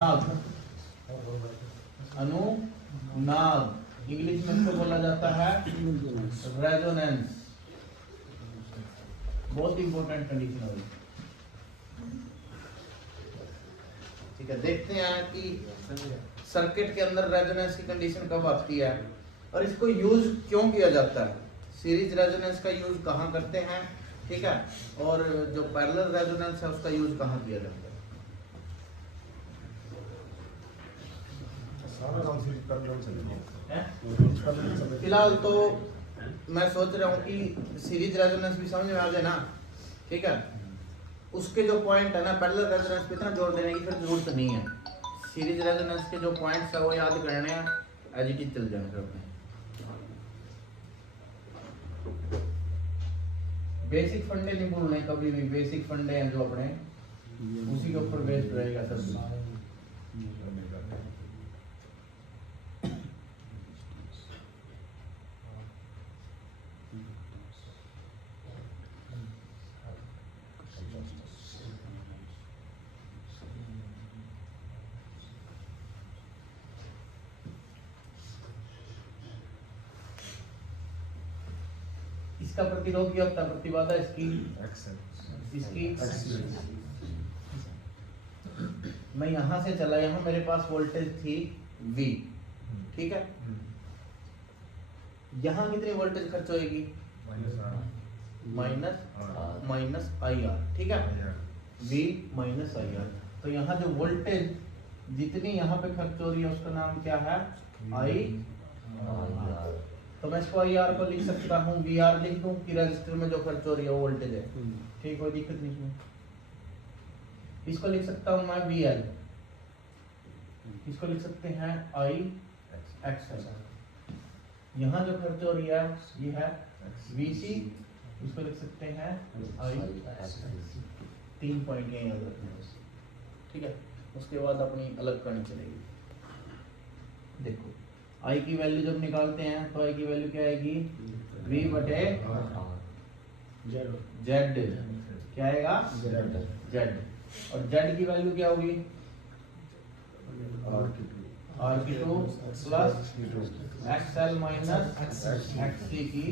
अनुनाद इंग्लिश में इसको बोला जाता है रेजोनेंस। बहुत इंपॉर्टेंट कंडीशन है। ठीक है, देखते हैं कि सर्किट के अंदर रेजोनेंस की कंडीशन कब आती है और इसको यूज क्यों किया जाता है। सीरीज रेजोनेंस का यूज कहाँ करते हैं, ठीक है, और जो पैरेलल रेजोनेंस है उसका यूज कहाँ किया जाता है। फिलहाल तो मैं सोच रहा हूँ कि सीरीज रेजोनेंस भी समझ में आ जाए ना, ठीक है। उसके जो पॉइंट है ना पैरेलल रेजोनेंस पे इतना जोर देने की फिर जरूरत नहीं है। सीरीज रेजोनेंस के जो पॉइंट्स है वो याद करने हैं, एज इट इज चल जाएंगे अपने। बेसिक फंडे नहीं भूलने कभी भी, बेसिक फंडे हैं जो अपने उसी के ऊपर बेस्ड रहेगा सब। इसका प्रतिरोध क्या होता है, प्रतिबाधा इसकी मैं यहां से चला, यहां मेरे पास वोल्टेज थी V, ठीक है। यहां कितनी वोल्टेज खर्च होएगी, माइनस IR, ठीक है, V माइनस IR। तो यहाँ जो वोल्टेज जितनी यहाँ पे खर्च हो रही है उसका नाम क्या है, I। तो मैं इसको IR को लिख सकता हूँ, VR लिख दूं कि रजिस्टर में जो खर्च हो रही है वो वोल्टेज है, ठीक, कोई दिक्कत नहीं है। इसको लिख सकता हूँ मैं VL, इसको लिख सकते हैं IXL। यहाँ जो खर्च हो रही है ये है VC, इसको लिख सकते हैं IXL। 3 पॉइंट यहीं याद रखना है, ठीक है। उसके बाद अपनी अलग करनी चलेगी। देखो I की वैल्यू जब निकालते हैं तो I की वैल्यू क्या आएगी, V बटे Z, क्या आएगा Z, और Z की वैल्यू क्या होगी R2 plus XL minus XC की,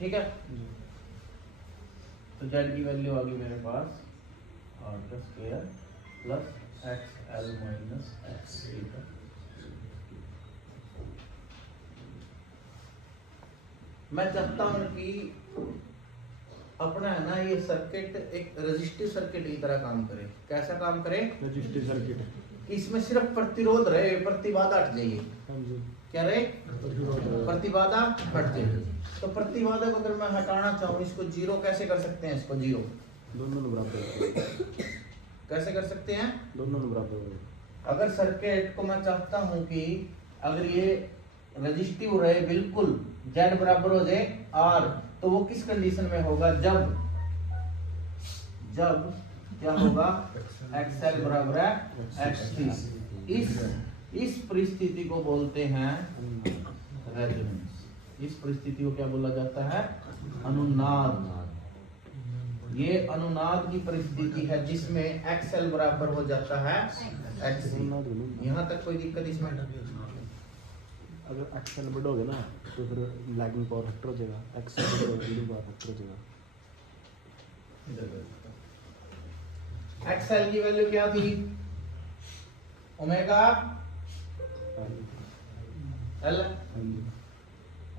ठीक है। तो Z की वैल्यू आ गई मेरे पास R का square plus XL minus XC का। मैं चाहता हूं कि अपना है ना ये सर्किट एक रेजिस्टिव सर्किट की तरह काम करे। कैसा काम करे, रेजिस्टिव सर्किट। इसमें सिर्फ प्रतिरोध रहे, प्रतिबाधा हट जाइए। क्या रहे, प्रतिबाधा हट जाइए। तो प्रतिबाधा को अगर मैं हटाना चाहूँ, इसको जीरो कैसे कर सकते हैं, इसको जीरो दोनों बराबर कैसे कर सकते हैं, दोनों बराबर। अगर सर्किट को मैं चाहता हूं कि अगर ये रेजिस्टिव रहे बिल्कुल, Z बराबर हो जाए R, तो वो किस कंडीशन में होगा, जब क्या होगा, XL बराबर है XC। इस परिस्थिति को बोलते हैं रेजोनेंस। इस परिस्थिति को क्या बोला जाता है, अनुनाद। ये अनुनाद की परिस्थिति है जिसमें XL बराबर हो जाता है XC। यहाँ तक कोई दिक्कत इसमें, अगर XL बढ़ोगे ना तो फिर लैगिंग पावर फैक्टर हो जाएगा, XL बढ़ोगे लीडिंग पावर फैक्टर हो जाएगा। XL की वैल्यू क्या थी, ओमेगा L,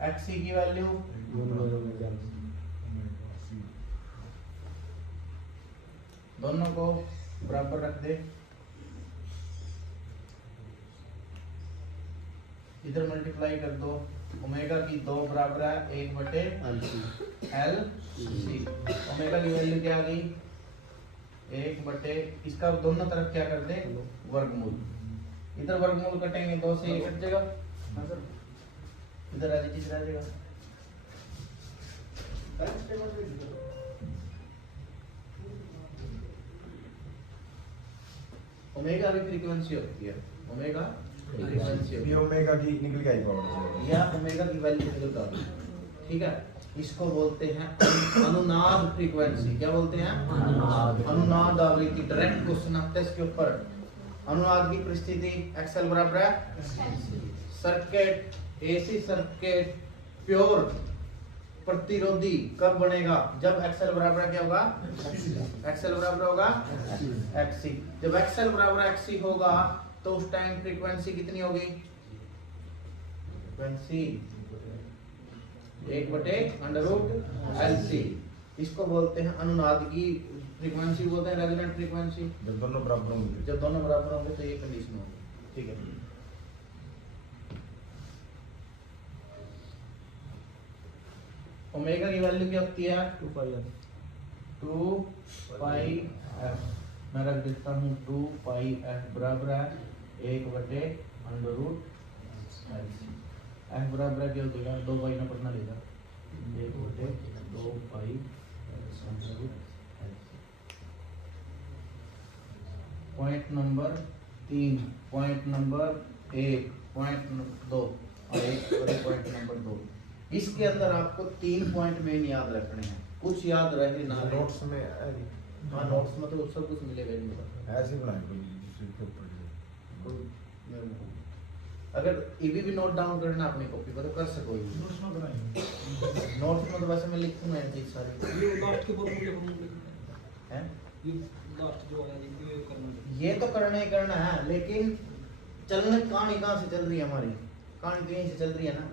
XC की वैल्यू दोनों को बराबर रख दे, इधर मल्टीप्लाई कर दो। ओमेगा की 2 बराबर है 1 बटे L C। ओमेगा की वैल्यू क्या आ गई, 1 बटे, इसका दोनों तरफ क्या कर दे, वर्गमूल। इधर वर्गमूल कटेंगे 2 से 1 कट जाएगा, इधर आगे चीज रह जाएगा। ओमेगा भी फ्रीक्वेंसी होती है, ओमेगा फ्रीक्वेंसी ओमेगा की निकल के आई पावर या ओमेगा की वैल्यू निकल कर, ठीक है। इसको बोलते हैं अनुनाद फ्रीक्वेंसी। क्या बोलते हैं? अनुनाद आवृत्ति। डायरेक्ट क्वेश्चन आता है इसके ऊपर। अनुनाद की परिस्थिति एक्सएल बराबर है सर्किट, एसी सर्किट प्योर प्रतिरोधी कब बनेगा? जब एक्सएल बराबर क्या होगा? एक्सएल बराबर होगा एक्सी। जब एक्सएल बराबर एक्सी होगा तो उस टाइम फ्रीक्वेंसी कितनी होगी? Frequency 1/√LC। इसको बोलते हैं अनुनाद की फ्रीक्वेंसी, बोलते हैं रेजोनेंट फ्रीक्वेंसी। जब दोनों बराबर होंगे, जब दोनों बराबर होंगे तो ये कंडीशन होगी। ठीक है, ओमेगा की वैल्यू क्या होती है? 2πf। मैं रख देता हूँ 2πf बराबर है 1/√LC। एफ बराबर क्या हो जाएगा? 2 पाई ना पढ़ना लेगा 1/2π। Point number 3, point number 1, point 2 और एक पॉइंट नंबर 2। इसके अंदर आपको 3 पॉइंट मेन याद रखने हैं, कुछ याद रहे ना रहे। नोट्स में हाँ नोट्स में तो सब कुछ मिलेगा ही मिलेगा। ऐसे बनाएंगे जिसके ऊपर अगर ईवी भी नोट डाउन करना अपनी कॉपी पर तो कर सको। नोट्स में बनाएंगे। नोट्स में तो वैसे मैं लिखूंगा ये चीज सारी। ये लास्ट के फॉर्मूले हैं ये लास्ट जो आया ये करना है। ये तो करना ही करना है, लेकिन चलने कहानी कहाँ से चल रही है? हमारी कहानी तो यहीं से चल रही है ना।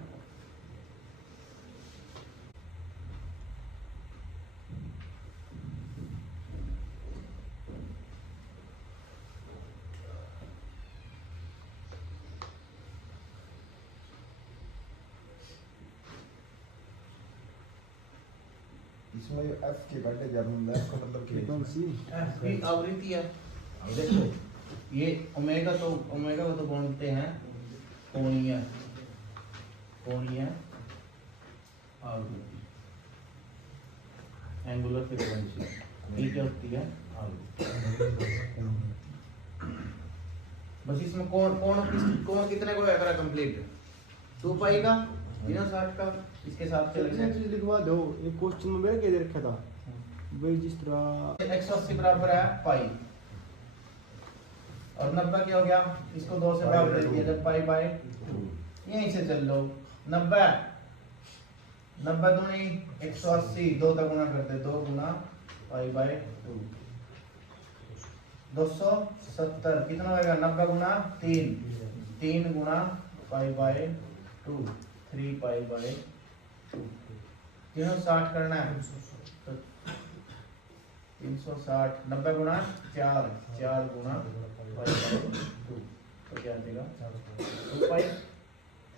इसमें जो एफ के घंटे जब एफ का मतलब क्या है? फ्रीक्वेंसी F की आवृत्ति है। देखो ये ओमेगा को तो बोलते हैं कोणीय आवृत्ति, एंगुलर फ्रीक्वेंसी। ये क्या होती है? आवृत्ति। बस इसमें कोण कितने को है कंप्लीट? 2 पाई का 360 का इसके साथ चल एक चीज लिखवा दो। एक क्वेश्चन में मैंने क्या दे रखा था वही जिस तरह 180 बराबर है पाई और 90 क्या हो गया? इसको 2 से भाग दे दिया जब पाई/2। यहीं से चल लो 90 दूनी 180 2 तक गुना करते 2 गुना पाई/2 270 कितना होगा? 90 गुना 3 गुना पाई/2 3 पाई/2 360 करना है तो 360 90 गुना 4 गुना पाई/2 तो क्या आ जाएगा? 2 पाई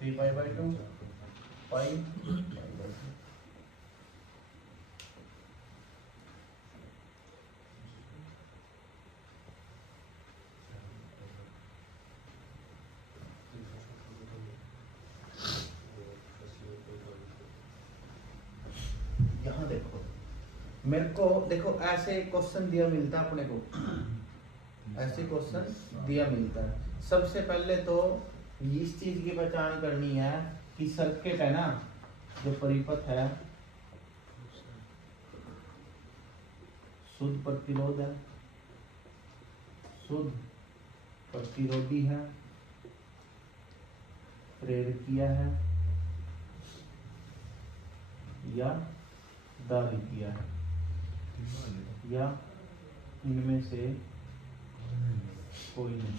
3 पाई/2 पाई। यहाँ देखो मेरे को देखो ऐसे क्वेश्चन दिया मिलता है अपने को, ऐसे क्वेश्चन दिया मिलता है। सबसे पहले तो इस चीज की पहचान करनी है कि सर्किट है ना, जो परिपथ है शुद्ध प्रतिरोध है, शुद्ध प्रतिरोधी है, प्रेरकीय है या दारिकीय है, या इनमें से कोई नहीं।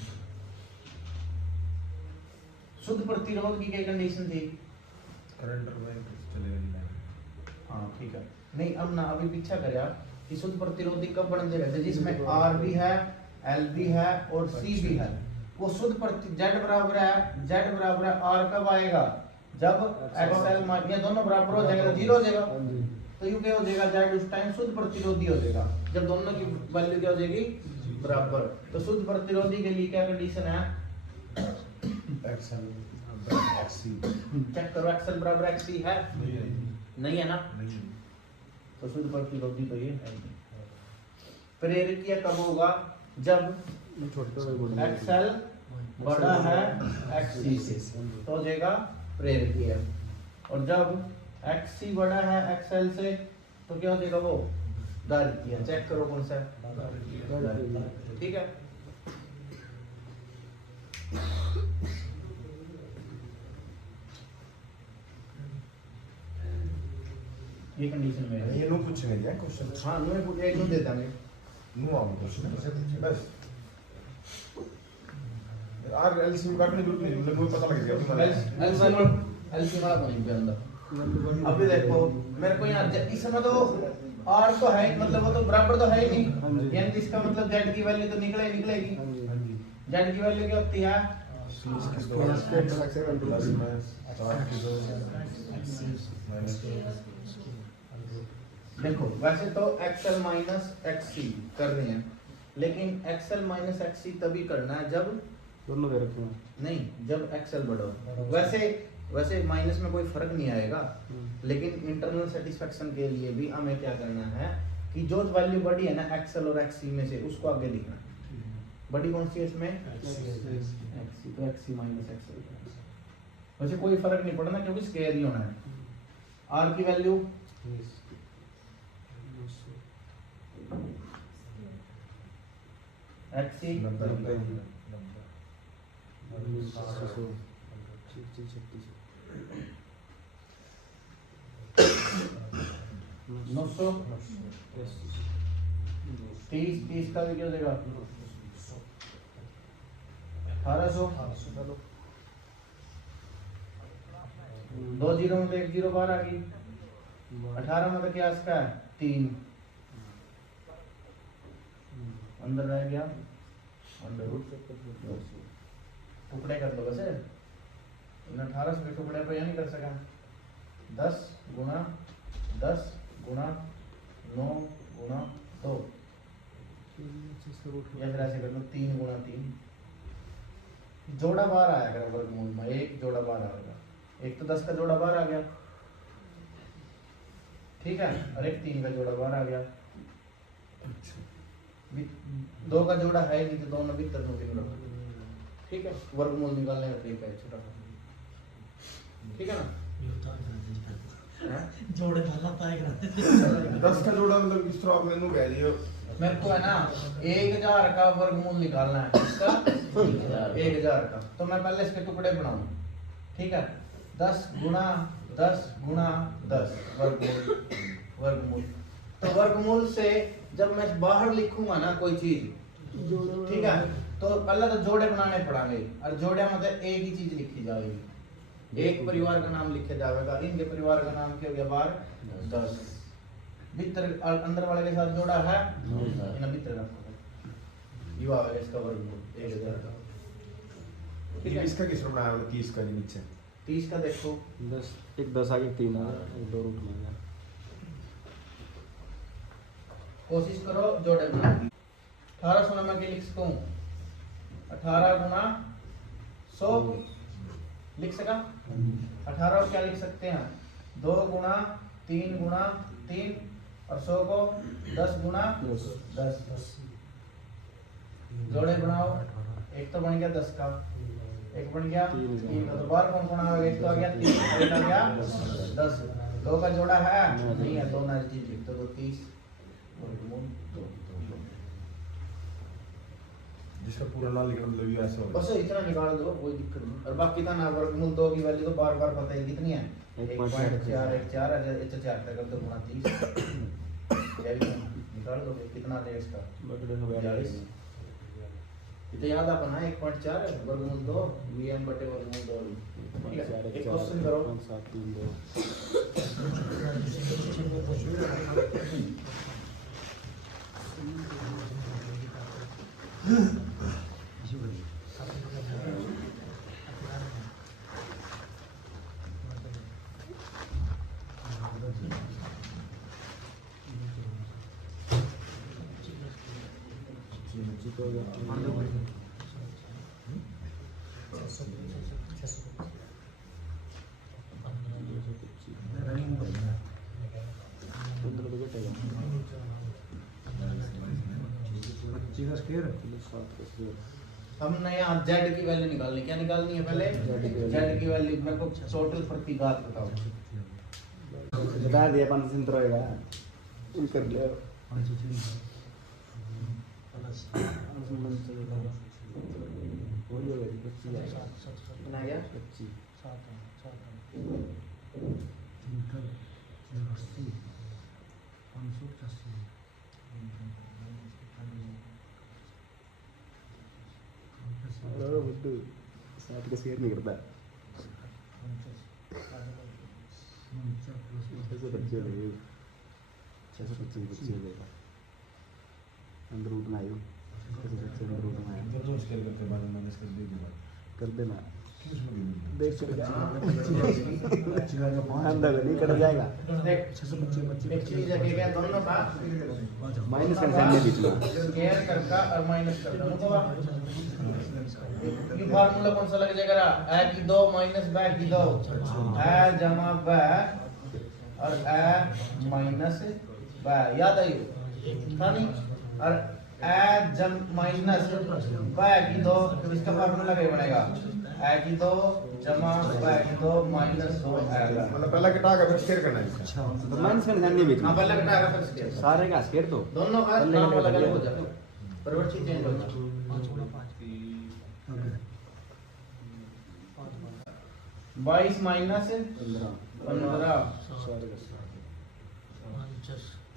शुद्ध प्रतिरोध की क्या कंडीशन थी? करंट में चलेगा। हाँ ठीक है, नहीं अब ना अभी पीछा करे आप कि शुद्ध प्रतिरोधी कब बनते रहते जिसमें आर भी है, एल भी है और सी भी है। वो शुद्ध जेड बराबर है आर कब आएगा? जब एक्सएल या दोनों बराबर हो जाएगा तो 0 हो जाएगा। तो यू क्या हो जाएगा? जेड उस टाइम शुद्ध प्रतिरोधी हो जाएगा जब दोनों की वैल्यू क्या हो जाएगी? बराबर। तो शुद्ध प्रतिरोधी के लिए क्या कंडीशन है? एक्सएल एक्सी चेक करो एक्सएल बराबर एक्सी है? नहीं है ना? नहीं तो शुद्ध प्रतिरोधी तो ये है ही नहीं। प्रेरकीय कब होगा? जब छोटे एक्सएल बड़ा है एक्सी से तो हो जाएगा प्रेरकीय। और जब XC बड़ा है XL से तो क्या हो जाएगा वो दार किया चेक करो कौन सा है ठीक है ये कंडीशन में है ये नो पूछेंगे क्या क्वेश्चन हाँ नो पूछ एक नो देता मैं नो आओ क्वेश्चन बस यार एलसी में काटने की जरूरत नहीं मतलब वो पता लग गया एलसी वाला पॉइंट पे अंदर अभी देखो मेरे को यहाँ इसमें तो R तो है मतलब वो तो बराबर तो है ही नहीं यानी इसका मतलब Z की वैल्यू तो निकलेगी Z की वैल्यू क्या होती है देखो वैसे तो XL माइनस XC कर रहे हैं लेकिन XL माइनस XC तभी करना है जब दोनों दे रखे हैं नहीं जब XL बड़ा हो वैसे माइनस में कोई फर्क नहीं आएगा लेकिन इंटरनल सेटिस्फेक्शन के लिए भी हमें क्या करना है कि जो वैल्यू बड़ी है ना XL और XC में से उसको आगे लिखना बड़ी कौन सी है इसमें XC तो XC माइनस XL वैसे कोई फर्क नहीं पड़ना क्योंकि स्क्वायर ही होना है R की वैल्यू XC 900 30 का भी क्या हो जाएगा 1800 दो जीरो में तो एक जीरो बाहर आ गई 18 में तो क्या इसका है 3 अंदर रह गया अंडर रूट टुकड़े कर दो वैसे इन 1800 के टुकड़े पे यह नहीं कर सका 10 गुना 9 गुना 2 या फिर ऐसे कर लो 3 गुना 3 जोड़ा बाहर आया कर वर्गमूल में एक जोड़ा बाहर आएगा एक तो 10 का जोड़ा बाहर आ गया ठीक है और एक 3 का जोड़ा बाहर आ गया 2 का जोड़ा है नहीं तो दोनों भीतर तीन रखो ठीक है वर्गमूल निकालने का तरीका है छोटा ठीक है ना जोड़े वाला पाए करा 10 का जोड़ा मतलब इस तरह आपने नो कह दिया मेरे को है ना 1000 का वर्गमूल निकालना है इसका 1000 का तो मैं पहले इसके टुकड़े बनाऊं ठीक है 10 गुना 10 वर्गमूल तो वर्गमूल से जब मैं बाहर लिखूंगा ना कोई चीज ठीक है तो पहले तो जोड़े बनाने पड़ेंगे और जोड़े मतलब एक ही चीज लिखी जाएगी एक परिवार का नाम लिखे जाएगा इनके परिवार का नाम क्या हो गया बाहर 10 भीतर अंदर वाले के साथ जोड़ा है इन भीतर का युवा है इसका वर्गमूल 1000 का ठीक है इसका किस तरह बनाया मतलब 30 का नीचे 30 का देखो 10 आगे 3 है एक 2 रूट में कोशिश करो जोड़े बनाने की 1800 में मैं लिख सकता हूँ 18 गुना 100 लिख सका 18 को क्या लिख सकते हैं 2 गुना 3 गुना 3 और 100 को 10 गुना 10 जोड़े बनाओ एक तो बन गया 10 का एक बन गया 3 का तो बाहर कौन कौन आ गया एक तो आ गया 3 एक आ गया 10 2 का जोड़ा है नहीं है 2 ना चीज लिख दो 30 जिसका पूरा नाम लिखना मतलब ये ऐसा होगा बस इतना निकाल दो कोई दिक्कत नहीं और बाकी का ना वर्गमूल 2 की वैल्यू तो बार-बार पता है कितनी है 1.4 अच्छा 4 तक तो गुणा 30 निकाल दो कितना देगा इसका 42 ये तो याद अपना 1.4 वर्गमूल 2 vn बटे वर्गमूल 2 ठीक है एक क्वेश्चन करो 7 हमने यहाँ z की वैल्यू निकालनी क्या निकालनी है पहले z की वैल्यू मेरे को टोटल प्रतिघात बताओ बता दिया 500 रहेगा इन कर लिया बना गया 7 का शेयर नहीं करता 625 बच्चे हो जाएगा अंदर रूट में आयो अंदर रूट में आया जो स्केल करके बाद में इसका दे दूंगा कर देना किस में देख चल अंदर नहीं कट जाएगा देख 625 एक चीज है क्या दोनों का माइनस का सामने बीच में स्क्वायर करका और माइनस कर दोनों को ये फार्मूला कौन सा लग जाएगा a की 2 माइनस b की 2 a जमा b और a माइनस b याद आई था नहीं और a जम माइनस b की 2 तो इसका फार्मूला क्या बनेगा a की 2 जमा b की 2 माइनस 2 आएगा मतलब पहला कटा का फिर स्केल करना है अच्छा तो माइनस का निशान नहीं बीच हां में पहले घटाएगा फिर स्केयर सारे का स्केयर तो दोनों का नाम अलग-अलग हो जाएगा परिवर्तित चेंज हो जाएगा 22 माइनस 15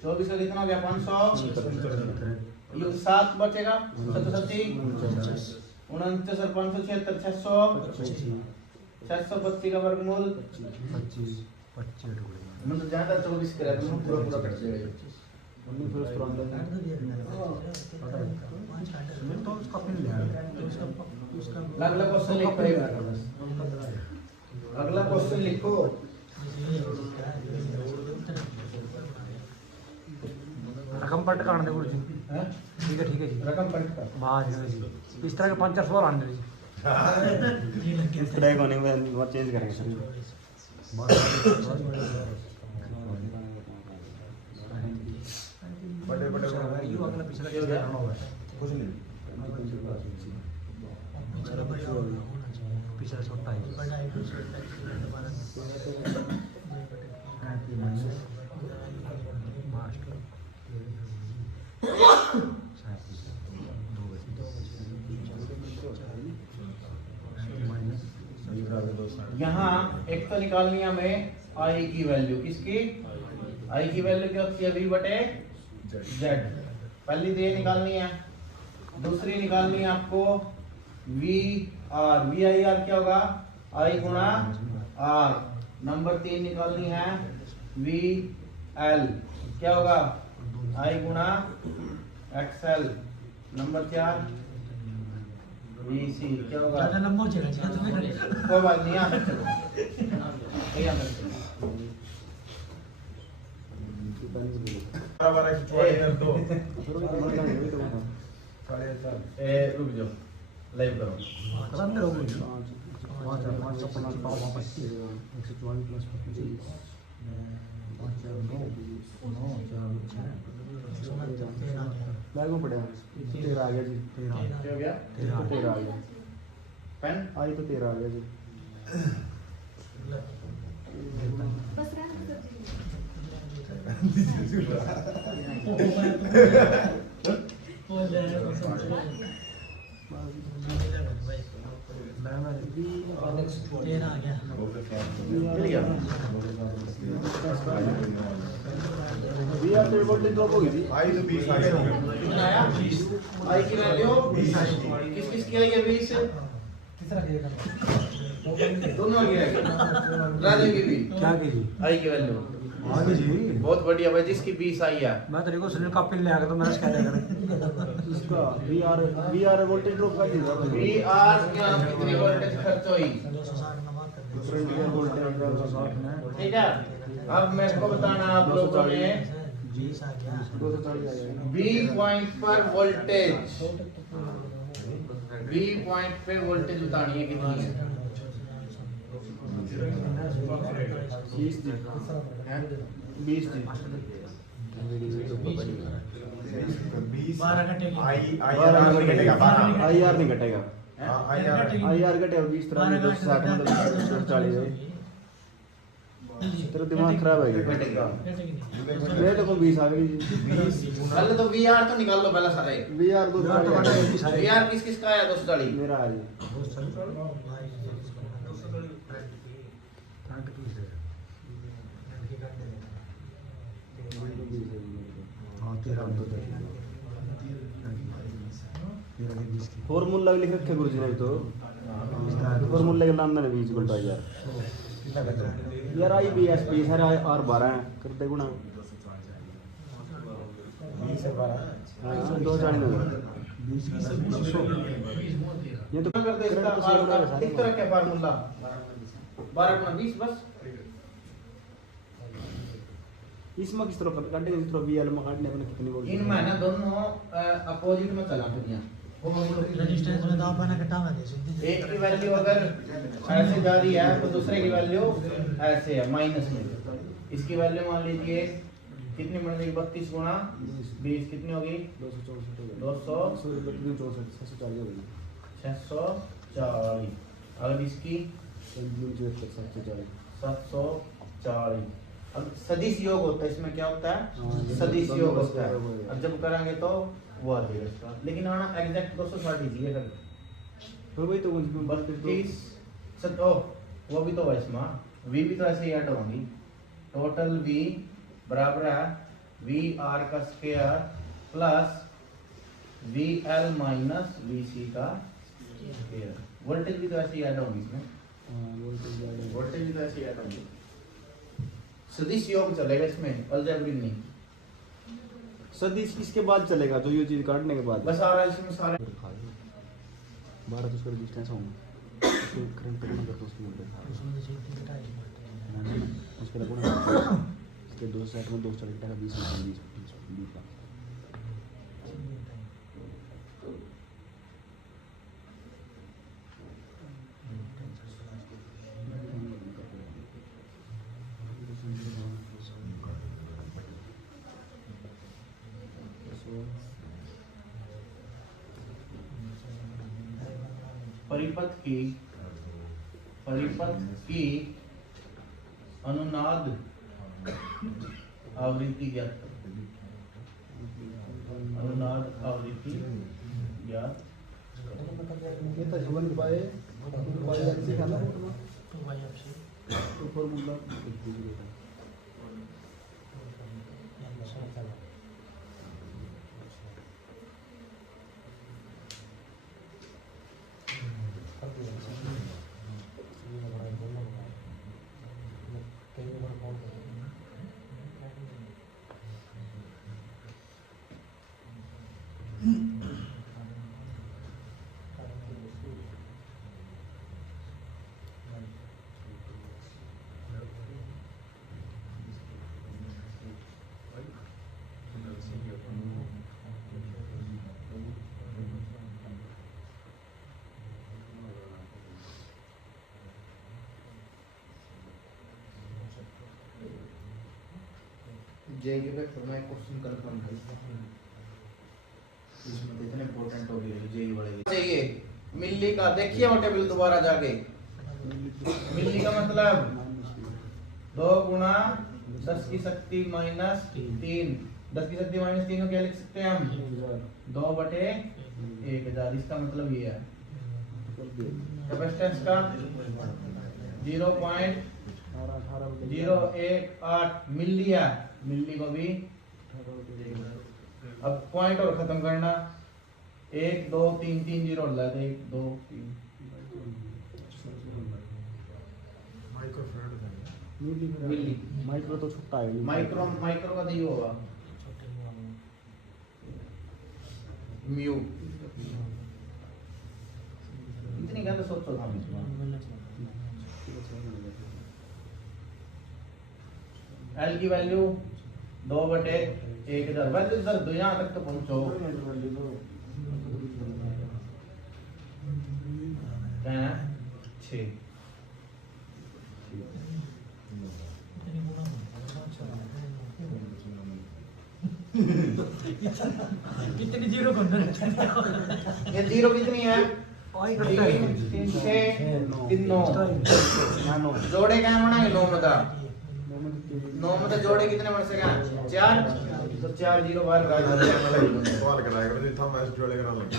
24 का कितना हो गया 500 ये 7 बचेगा 77 29 और 576 625 का वर्गमूल मतलब ज्यादा 24 करे तो पूरा पूरा कट जाएगा अगला क्वेश्चन लिखो अगला क्वेश्चन लिखो रकम पलट कर आने गुरुजी हैं ठीक है जी रकम पलट कर वाह जी इस तरह के 5-4 सवाल आने जी इस तरह को नहीं वो चेंज करेंगे सर बड़े बड़े यू अगला पिछला क्या करना होगा कुछ नहीं पिछला छोटा है यहाँ एक तो निकालनी है हमें आई की वैल्यू किसकी आई की वैल्यू क्या होती है v बटे z पहली तो ये निकालनी है दूसरी निकालनी है आपको वी आई आर क्या होगा आई गुणा आर नंबर 3 निकालनी है वी एल क्या होगा आई गुणा एक्सएल नंबर 4 वी सी क्या होगा नंबर चाहिए तुम्हें कोई बात नहीं यहाँ तक चलो यहाँ तक चलो बराबर है 2 रुक जाओ लाइव करो अंदर हो गई बैग में पड़ेगा 13 आ गया जी क्या हो गया 13 आ गया पेन आई तो 13 आ गया जी मिल गया वी आर पे वोल्टेज ड्रॉप होगी जी आई तो 20 आ गया कितना आया आई की वैल्यू 20 किस किस की आई है 20 तीसरा क्या दोनों की है राजू की भी क्या की जी आई की वैल्यू आगे जी बहुत बढ़िया भाई जिसकी 20 आई है मैं तेरे को सुनील का पिन ले आया तो मैंने क्या कर इसका वी आर वोल्टेज ड्रॉप का जी वी आर के आप कितनी वोल्टेज खर्च हुई डिफरेंट ईयर वोल्टेज ठीक है अब मेरे को बताना आप लोगों ने 240 आ जाएगा बी पॉइंट पर वोल्टेज बी पॉइंट पे वोल्टेज बतानी है कितनी है 20 जी हैं? 20 जी 20 12 घंटे की। आई नहीं घटेगा 12 आई आर नहीं घटेगा हां आई आई आर घटे 20 तरह 260 मतलब 240 है तेरा दिमाग खराब है क्या? बैठेगा मेरे को 20 आ गई जी। पहले तो वीआर तो निकाल लो पहले सारे। VR दो VR तो बड़ा है कि सारे। वीआर किस किस का आया 240? मेरा आ जी। फॉर्मूला लिख रखे गुरुजी ने तो। फॉर्मूले का नाम मैंने 20 गुल्टा यार। यार I B S P sir R 12 है कर दे गुना। हाँ 240 में ये तो कर दे इसका आर का लिख तो रखे फार्मूला 12 गुना 20 बस। इसमें किस तरह काटेंगे जिस तरह वीएल में काटने में कितनी बोल इनमें है ना दोनों अपोजिट में चला दुनिया। रेजिस्टेंस में तो अपन कटा में दे एक की वैल्यू अगर ऐसे जा रही है तो दूसरे की वैल्यू ऐसे है माइनस में। इसकी वैल्यू मान लीजिए कितनी बन गई 32 गुना 20 कितनी होगी 640। अगर इसकी 740। अब सदिश योग होता है इसमें क्या होता है सदिश योग होता है। अब जब करेंगे तो वो आ जाएगा इसका। लेकिन आना एग्जैक्ट 260 दीजिए सर फिर वही तो 32 सर ओ वो भी तो है इसमें v भी तो ऐसे ही ऐड होंगी। टोटल v बराबर है vr का square plus vl minus vc का स्क्वायर। वोल्टेज भी तो ऐसे ही ऐड होंगी इसमें। वोल्टेज भी तो ऐसे ही ऐड होंगी। सदिश योग चलेगा इसमें अलजेब्रिक नहीं। सदिश इसके बाद चलेगा जो ये चीज काटने के बाद बस आ रहा है इसमें सारे 12 तो उसका रेजिस्टेंस होगा उसको करंट करना कर तो उसके मूल्य ना उसके लगभग इसके दो सेट में 240 का 20 का परिपथ की अनुनाद आवृत्ति ज्ञात। अनुनाद आवृत्ति ज्ञात। ये तो जीवन पाए से खाना तो फॉर्मूला जेई के पेपर में क्वेश्चन कंफर्म कर इसमें तो इतने इंपॉर्टेंट हो गए जेई वाले चाहिए। मिली का देखिए वो टेबल दोबारा जाके। मिली का मतलब 2 गुना 10 की शक्ति माइनस 3। 10 की शक्ति माइनस 3 को क्या लिख सकते हैं हम 2/1000। इसका मतलब ये है। कैपेसिटेंस का 0.018 मिली है। मिली को भी अब पॉइंट और खत्म करना 1 2 3 3 जीरो ला दे 1 2 3 मिली। माइक्रो तो छोटा है माइक्रो माइक्रो का दियो होगा म्यू। इतनी गंद सोचो था एल की वैल्यू 2/1000। वैल्यू सर यहाँ तक तो पहुंचो क्या है 6। कितनी जीरो को अंदर ये जीरो कितनी है ओए करता है 3 6 3 9 जोड़े क्या बनाएंगे 9 बता 9 में तो जोड़े कितने बन सके 4 तो 4 0 बाहर सवाल कराया करो था मैच जोड़े करा लगे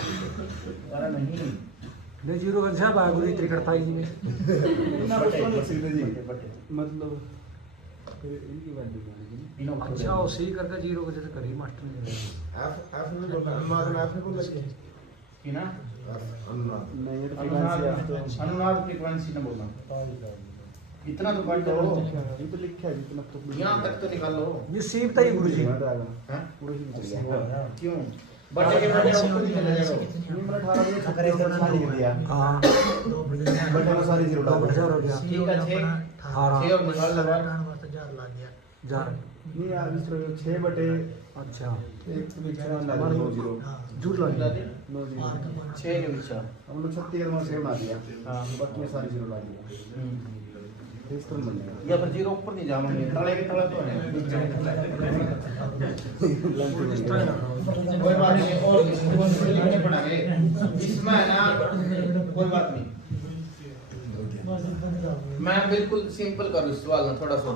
अरे नहीं ले जीरो का सब आगु दी त्रिकट था जी मतलब इनकी वैल्यू क्या है? अच्छा वो सही करके जीरो को जैसे करी मास्टर ने एफ में बोला अनुनाद में एफ में बोला कि ना अनुनाद नहीं ये तो अनुनाद फ्रीक्वेंसी ना बोलना इतना तो पढ़ लो ये तो लिखा है जितना तो यहाँ तक तो निकालो ये सीप था ही गुरुजी हैं पूरे ही चल गया क्यों बटे के बटे आपको नहीं चले जाएगा ये मेरा 18 बजे खतरे से खाली कर दिया हां दो बजे बटे में सारी जीरो डाल बजे हो गया ठीक है 6 6 और निकाल लगा जार ला दिया जार नहीं यार इस तरह 6 बटे अच्छा एक तो लिखा है 9 जीरो झूठ ला ला दिया दे 9 जीरो 6 के पीछे हम लोग 36 का से बना दिया हां बाकी में सारी जीरो डाल दिया इस तरह बनेगा या फिर जीरो ऊपर नहीं जाओगे तले के तले तो है कोई बात नहीं और इसको लिखने पड़ेंगे इसमें है ना कोई बात नहीं मैं बिल्कुल सिंपल करूँ इस सवाल में थोड़ा सा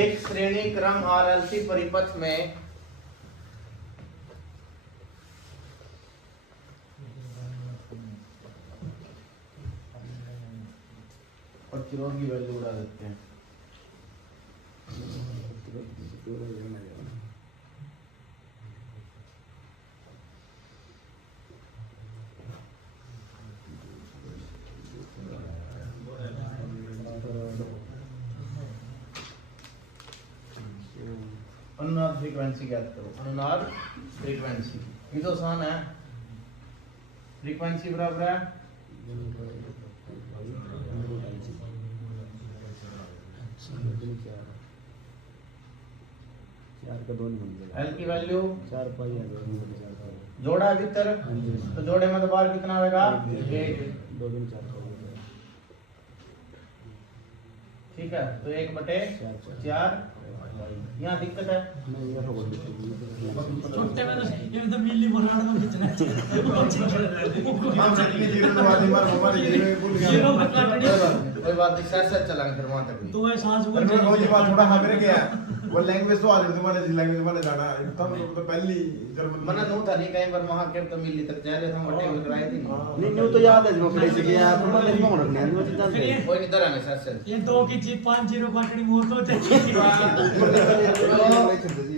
एक श्रेणी क्रम आरएलसी परिपथ में प्रतिरोध की वैल्यू उड़ा देते हैं अनुनाद फ्रीक्वेंसी ज्ञात करो अनुनाद फ्रीक्वेंसी ये तो आसान है फ्रीक्वेंसी बराबर है चार का 2 नहीं बन जाएगा एल की वैल्यू 4 पाई है जोड़ा है भीतर तो जोड़े में तो बाहर कितना आएगा 1 2 दिन 4 पाई ठीक है तो 1/4 यहाँ दिक्कत है नहीं ये हो गया छोटे में तो ये तो मिली बनाना में खींचना हम जितनी जीरो वाली मार हमारी जीरो भूल गया जीरो में काटनी कोई बात नहीं सर सर चलाएंगे फिर वहां तक भी तो है सांस अरे मैं कोई बात थोड़ा हमें क्या वो लैंग्वेज तो आज तुम्हारे लैंग्वेज में जाना तब तो पहली जर्मन मना नू था नहीं कहीं पर वहां के तो मिली तक जा रहे थे वटे हुए कराए थी नहीं न्यू तो याद है जो पड़े से कि आप मतलब नहीं होना नहीं वो चीज जानते हैं कोई नहीं तरह में सर सर ये दो की चीज 5-0 काटनी मोर तो चाहिए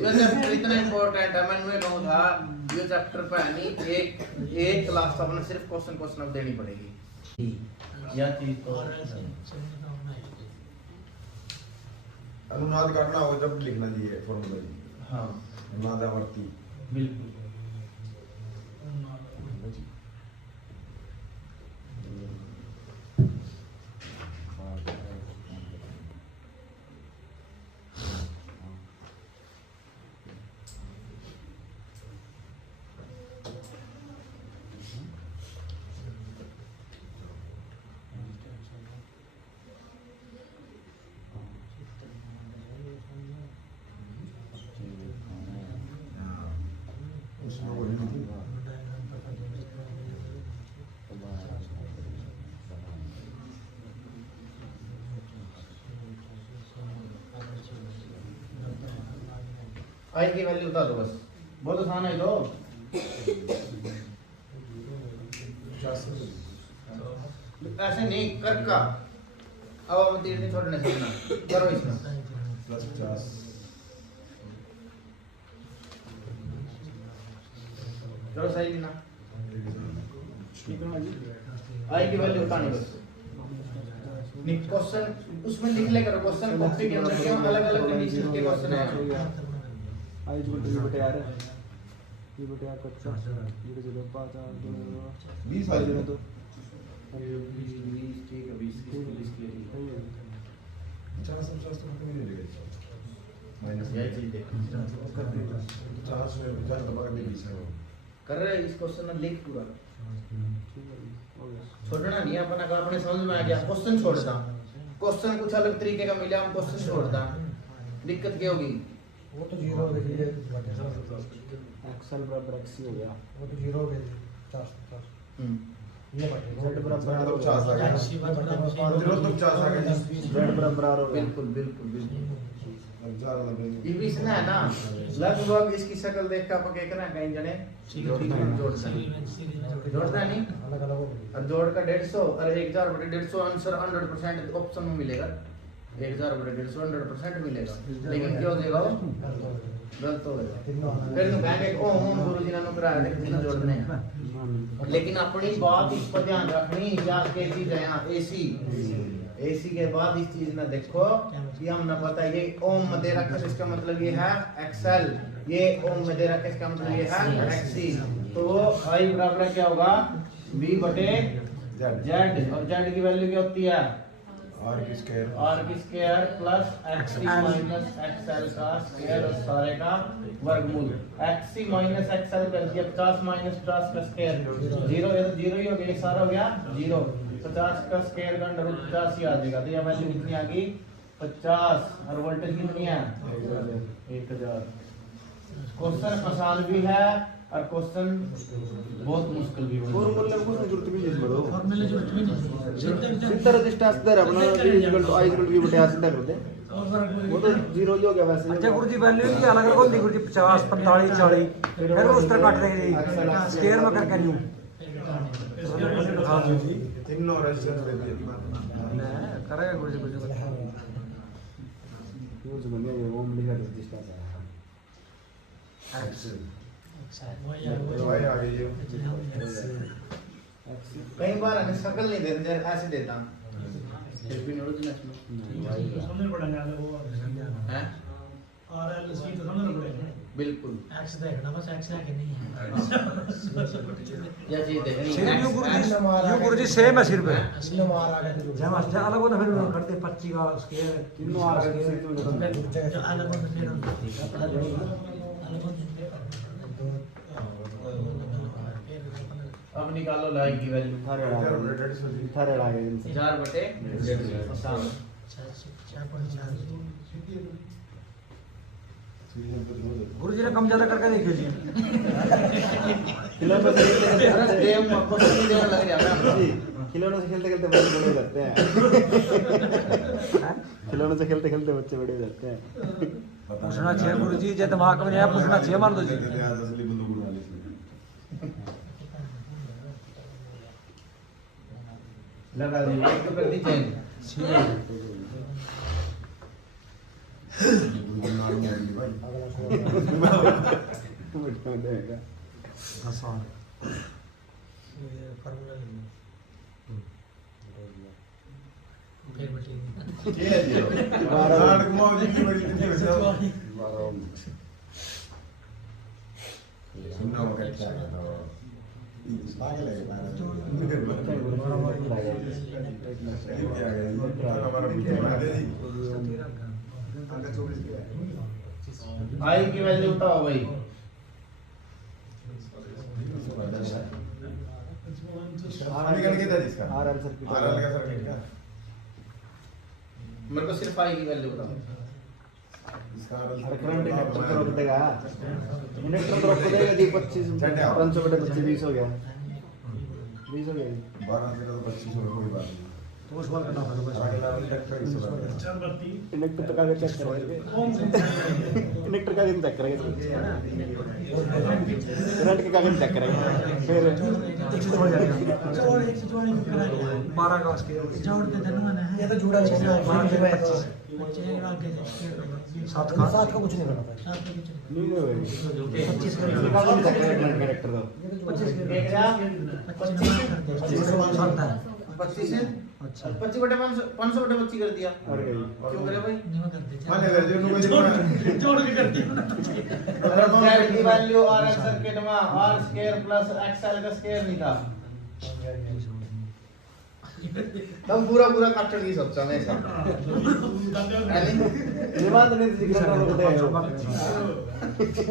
वैसे इतना इंपॉर्टेंट है मैंने कहूं था ये चैप्टर पे नहीं एक क्लास अपने सिर्फ क्वेश्चन अब देनी पड़ेगी या चीज तो अनुनाद काटना हो जब लिखना चाहिए फॉर्मूला जी हां अनुनाद आवर्ती बिल्कुल उसमें वो हिंदी आई की वैल्यू बता दो बस बहुत आसान है तो ऐसे नहीं कर का अब हम तीर नहीं छोड़ने सकना करो इसमें +50 चलो सही लेना आई की वैल्यू बतानी बस नहीं क्वेश्चन उसमें लिख ले करो क्वेश्चन कॉपी के अंदर क्यों अलग अलग कंडीशन के क्वेश्चन है आई जो बटे यार ये बटे यार कच्चा ये जो 5 20 5 दिन तो 20 ठीक है 20 के लिए 50 तो कभी नहीं लगेगा माइनस ये चीज देखो 50 में 50 दबा के 20 है वो कर रहे इस क्वेश्चन में लिख पूरा छोड़ना नहीं है अपना का अपने समझ में आ गया क्वेश्चन छोड़ता क्वेश्चन कुछ अलग तरीके का मिला हम क्वेश्चन छोड़ता दिक्कत क्या होगी वो तो 0 हो गई एक्सेल बराबर एक्स हो गया वो तो 0 हो गई 50 हम्म ये बटे Z बराबर R हो गया। 50 आ गया। ऐसी बात बता, 0 तो 50 आ गया। Z बराबर R हो गया। बिल्कुल बिल्कुल बिल्कुल। अब 4 लगे। ये भी इसने है ना लगभग इसकी शक्ल देख के आप क्या करना कहीं जने जोड़ता है जोड़ता है नहीं अलग अलग हो गई। और जोड़ का 150 और 1000/150 आंसर 100% ऑप्शन में मिलेगा 1000/150 100% मिलेगा लेकिन क्यों देगा वो गलत हो गया फिर तो कहेंगे ओम गुरुजी ने करा दे कितना जोड़ने हैं लेकिन अपनी बात इस पर ध्यान रखनी या के चीज है यहाँ एसी के बाद इस चीज में देखो कि हमने पता ये ओम में दे रखा है इसका मतलब ये है एक्सेल ये ओम में दे रखा है इसका मतलब ये है एक्सी तो वो आई बराबर क्या होगा v बटे z और z की वैल्यू क्या होती है R की square plus xc minus xl का स्क्वायर और सारे का वर्गमूल xc माइनस xl कर दिया 50 माइनस 50 का स्क्वायर 0 ये तो 0 ही हो गया ये सारा हो गया 0 50 का स्क्वायर का अंडर रूट 50 ही आ जाएगा तो ये वैल्यू कितनी आ गई 50 और वोल्टेज कितनी है 1000 क्वेश्चन आसान भी है और क्वेश्चन बहुत मुश्किल भी फॉर्मूले में कुछ नहीं जरूरत भी नहीं इसमें तो फॉर्मूले जो भी नहीं सीधा रजिस्टर सीधा अपना v बटे r सीधा कर दे वो तो 0 ही हो गया वैसे अच्छा गुरुजी वैल्यू की अलग अलग होती गुरुजी 50 45 40 फिर उस तरह काट देंगे स्क्वायर में करके न्यू तीनों रेजिस्टेंस दे दिए करेगा गुरुजी कुछ यूज बन गया ये ओम लिखा रजिस्टर तो भाई आ गई कई बार हमें शक्ल नहीं देते जैसे ऐसे देता फिर भी नोट ना समझ पड़ेगा वो हैं और एल सी तो समझ पड़ेगा बिल्कुल एक्स देखना बस एक्स है कि नहीं है या चीज देखनी सिर्फ यू गुरुजी सेम है सिर्फ जब अच्छा अलग होता फिर करते 25 का स्क्वायर तीनों आ गए जो अलग होता फिर अलग होता अब निकालो लाइन की वैल्यू थारे आ गए इनसे 4 बटे 7 गुरुजी ने कम ज्यादा करके देखिए जी किलो में से अरे देव को नहीं देने लग गया मैं खिलौनों से खेलते खेलते बड़े बड़े हो जाते हैं खिलौनों से खेलते खेलते बच्चे बड़े हो जाते हैं पूछना चाहिए गुरुजी जे दिमाग में नहीं आया पूछना चाहिए मान लो जी असली बंदूक बना ली लगा दी एक तो कर दी चेंज आसान फार्मूला फिर बटे ये है जीरो 12 घुमाओ जी की बड़ी कितनी बचे सुनना होगा क्या है पागल है आई की वैल्यू बताओ भाई निकल के था जिसका आर आर सर्किट आरएल का सर्किट क्या मेरे को सिर्फ आई की वैल्यू बताओ इसका अरे करंट इंडक्टर तो रोक देगा इंडक्टर तो रोक देगा जी 25 500 बटे 25 20 हो गया 20 हो गया 12 13 25 हो कोई बात नहीं तो सवाल करना होगा अगला इंडक्टर इस बार इंडक्टर तो कागज चेक करेंगे इंडक्टर का दिन चेक करेंगे करंट के कागज चेक करेंगे फिर 12 का स्क्वायर जोड़ के धनवाना है ये तो जुड़ा नहीं है 7 का सात का कुछ नहीं करना था नहीं होगा 25 का कागज चेक करेंगे इंडक्टर तो 25 है 25 बटे 500 बटे 25 कर दिया अरे क्यों करे भाई नहीं करते माने दे जो कोई जोड़ के करते अगर z की वैल्यू r सर्किट में r स्क्वायर प्लस xl का स्क्वायर नहीं था तब पूरा पूरा काट नहीं सकता मैं ऐसा निवांत नहीं जिक्र रोक देगा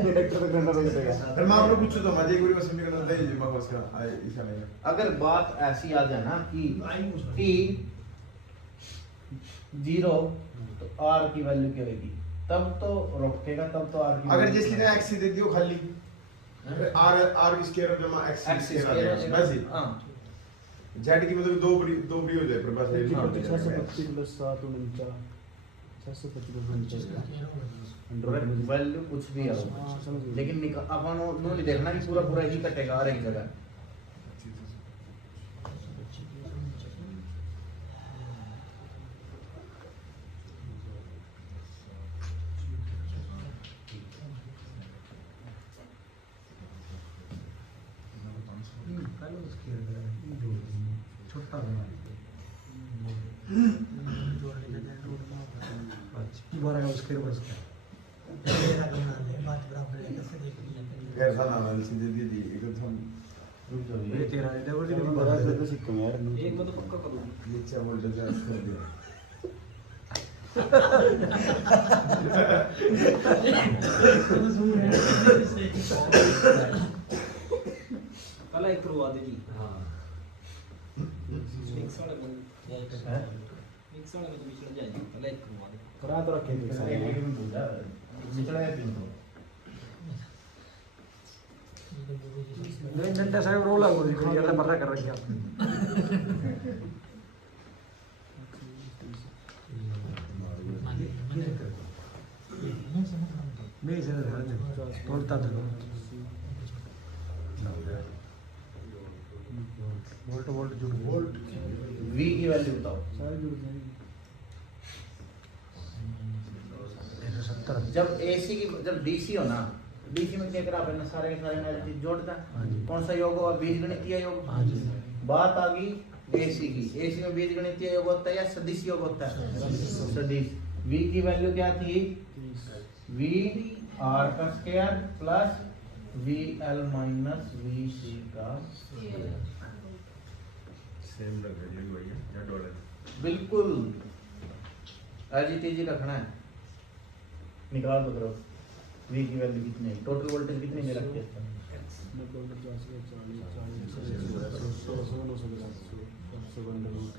इंडक्टर तो करंट रोक देगा फिर मैं आपको पूछूं तो मजे गुरी में समीकरण दे दीजिए मैं उसका ऐसा नहीं अगर बात ऐसी आ जाए ना कि t 0 तो r की वैल्यू क्या होगी तब तो रोकेगा तब तो r की अगर जिसकी ने x दे दियो खाली आर आर स्क्वायर जमा x x स्क्वायर वैसे हां जेड की मतलब दो फ्री हो जाए पर बस ये नहीं 625 प्लस 7 49 625 प्लस वैल्यू कुछ भी आओ, हाँ, समझ गए। लेकिन अपन नो नहीं देखना कि पूरा पूरा ही कटेगा हर एक जगह। छोटा बारह का उसके बस का तेरा करना है बात बराबर है तो देख लिया कैसा नाम है सीधे दी एकदम हम ये तेरा है डबल डी बड़ा से तो सिक्का में यार एक मतलब पक्का करूँ नीचे वोल्टेज कर दिया कल एक करवा देगी हाँ मिक्स वाला में तो बीच में जाएगी कल एक करवा दे करा तो रखे थे सारे दो घंटे से रोल आउट कर दिया था पता कर रखा नहीं सर बोलता था वोल्ट वोल्ट जुड़ वोल्ट V की वैल्यू बताओ। सारे जुड़ जाएंगे। 170 जब AC की जब DC हो ना, DC में क्या करा अपने सारे के सारे एनालिसिस जोड़ता हाँ जी। है। कौन सा योग होगा? बीजगणितीय योग। हाँ जी बात आ गई AC की। AC में बीजगणितीय योग होता है या सदिश योग होता है? सदिश। V की वैल्यू क्या थी? V R का square plus VL minus VC का सेम लग रहा है भैया या डॉलर बिल्कुल एजीटीजी रखना है। निकाल दो करो V की वैल्यू कितनी है, टोटल वोल्टेज कितनी दे रखी है?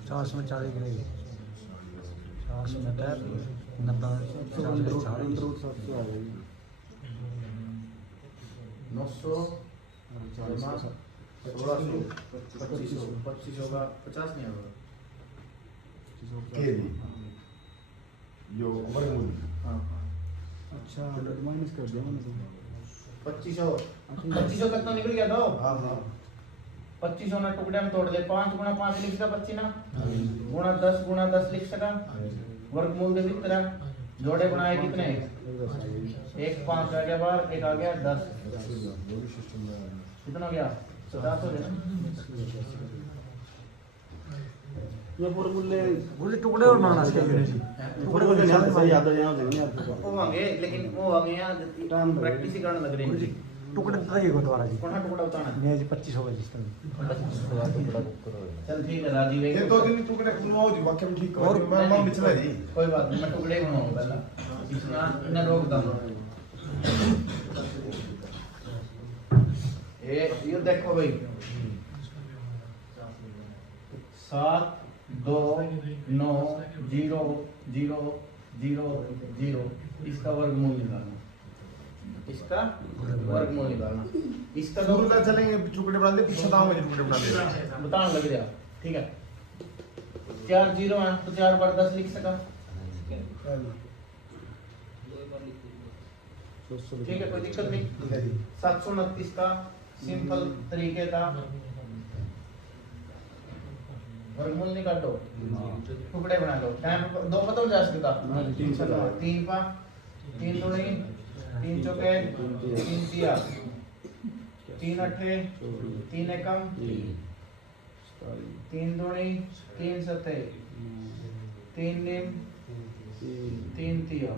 50 में 40 गिरेगी 50 में टैप 90 900 25 होगा 50 नहीं होगा। के लिए जो वर्गमूल हाँ अच्छा माइनस कर दिया मैंने 2500 तक तो निकल गया तो हाँ हाँ 2500 ना टुकड़े में तोड़ दे 5 गुणा 5 लिख सका 25 ना गुणा 10 लिख सका वर्गमूल दे कितना जोड़े बनाए कितने एक 5 आ गया बाहर एक आ गया 10 कितना हो गया 50 हो गया ना। ये फॉर्मूले बोले टुकड़े और मारना चाहिए जी टुकड़े को ध्यान से याद आ जाए आपको वो होंगे लेकिन वो होंगे यार प्रैक्टिस ही करने लग रही गुरु जी है। टुकड़े बताइए को दोबारा जी कौन सा टुकड़ा बताना है? मैं जी 25 होगा जिसका चल ठीक है राजीव ये दो दिन टुकड़े बनवाओ जी वाक्य में ठीक और करो मैं मां निचला जी कोई बात नहीं मैं टुकड़े ही बनाऊंगा पहला इसमें इन्हें रोक दूंगा। ये देखो भाई 7 2 9 0 0 0 0 इसका वर्गमूल निकालना इसका वर्गमूल निकालना इसका दो तो का चलेंगे टुकड़े बना दे पीछे दाओ में टुकड़े बना दे बताना लग गया ठीक है 4 0 है तो 4 बार 10 लिख सका ठीक है कोई दिक्कत नहीं। 729 का सिंपल तरीके का वर्गमूल निकालो टुकड़े बना लो टाइम दो बताओ जा सकता 3 पा 3 दो नहीं 3 चौके 3 तिया 3 अठे 3 एकम 3 दो नहीं 3 सते 3 निम 3 तिया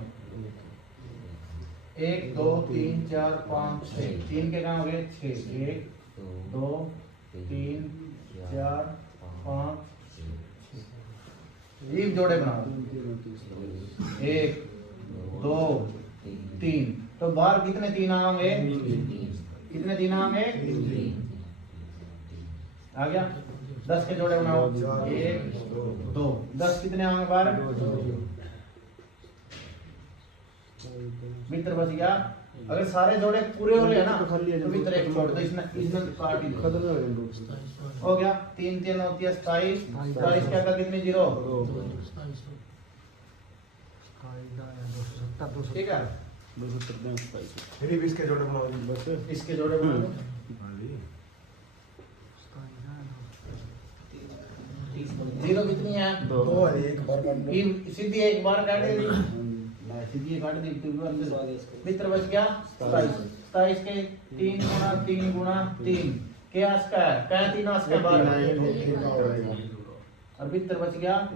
1 2 3 4 5 6 3 के काम हो गए 6 1 2 3 4 5 6 जोड़े बनाओ 1 2 3 तो बाहर कितने 3 आएंगे कितने 3 आएंगे आ गया 10 के जोड़े बनाओ 1 2 10 कितने आएंगे बाहर भीतर बच गया अगर सारे जोड़े पूरे हो रहे हैं ना तो खाली है तो भीतर एक छोड़ दो, इसने इसने काट ही दो। खत्म हो गए रूट हो गया 3 3 होती है 27, 27 क्या का कितने जीरो, ठीक है। 270 फिर भी इसके जोड़े बनाओ जी। बस इसके जोड़े बना दो। जीरो कितनी है, दो दो और एक बार काट लो। तीन सीधी एक बार काटे दी, सीधी काट दी तो भीतर बच गया 27, 27 के 3 गुना 3 गुना 3 क्या स्क्वायर, क्या 3 स्क्वायर 12 और भीतर बच गया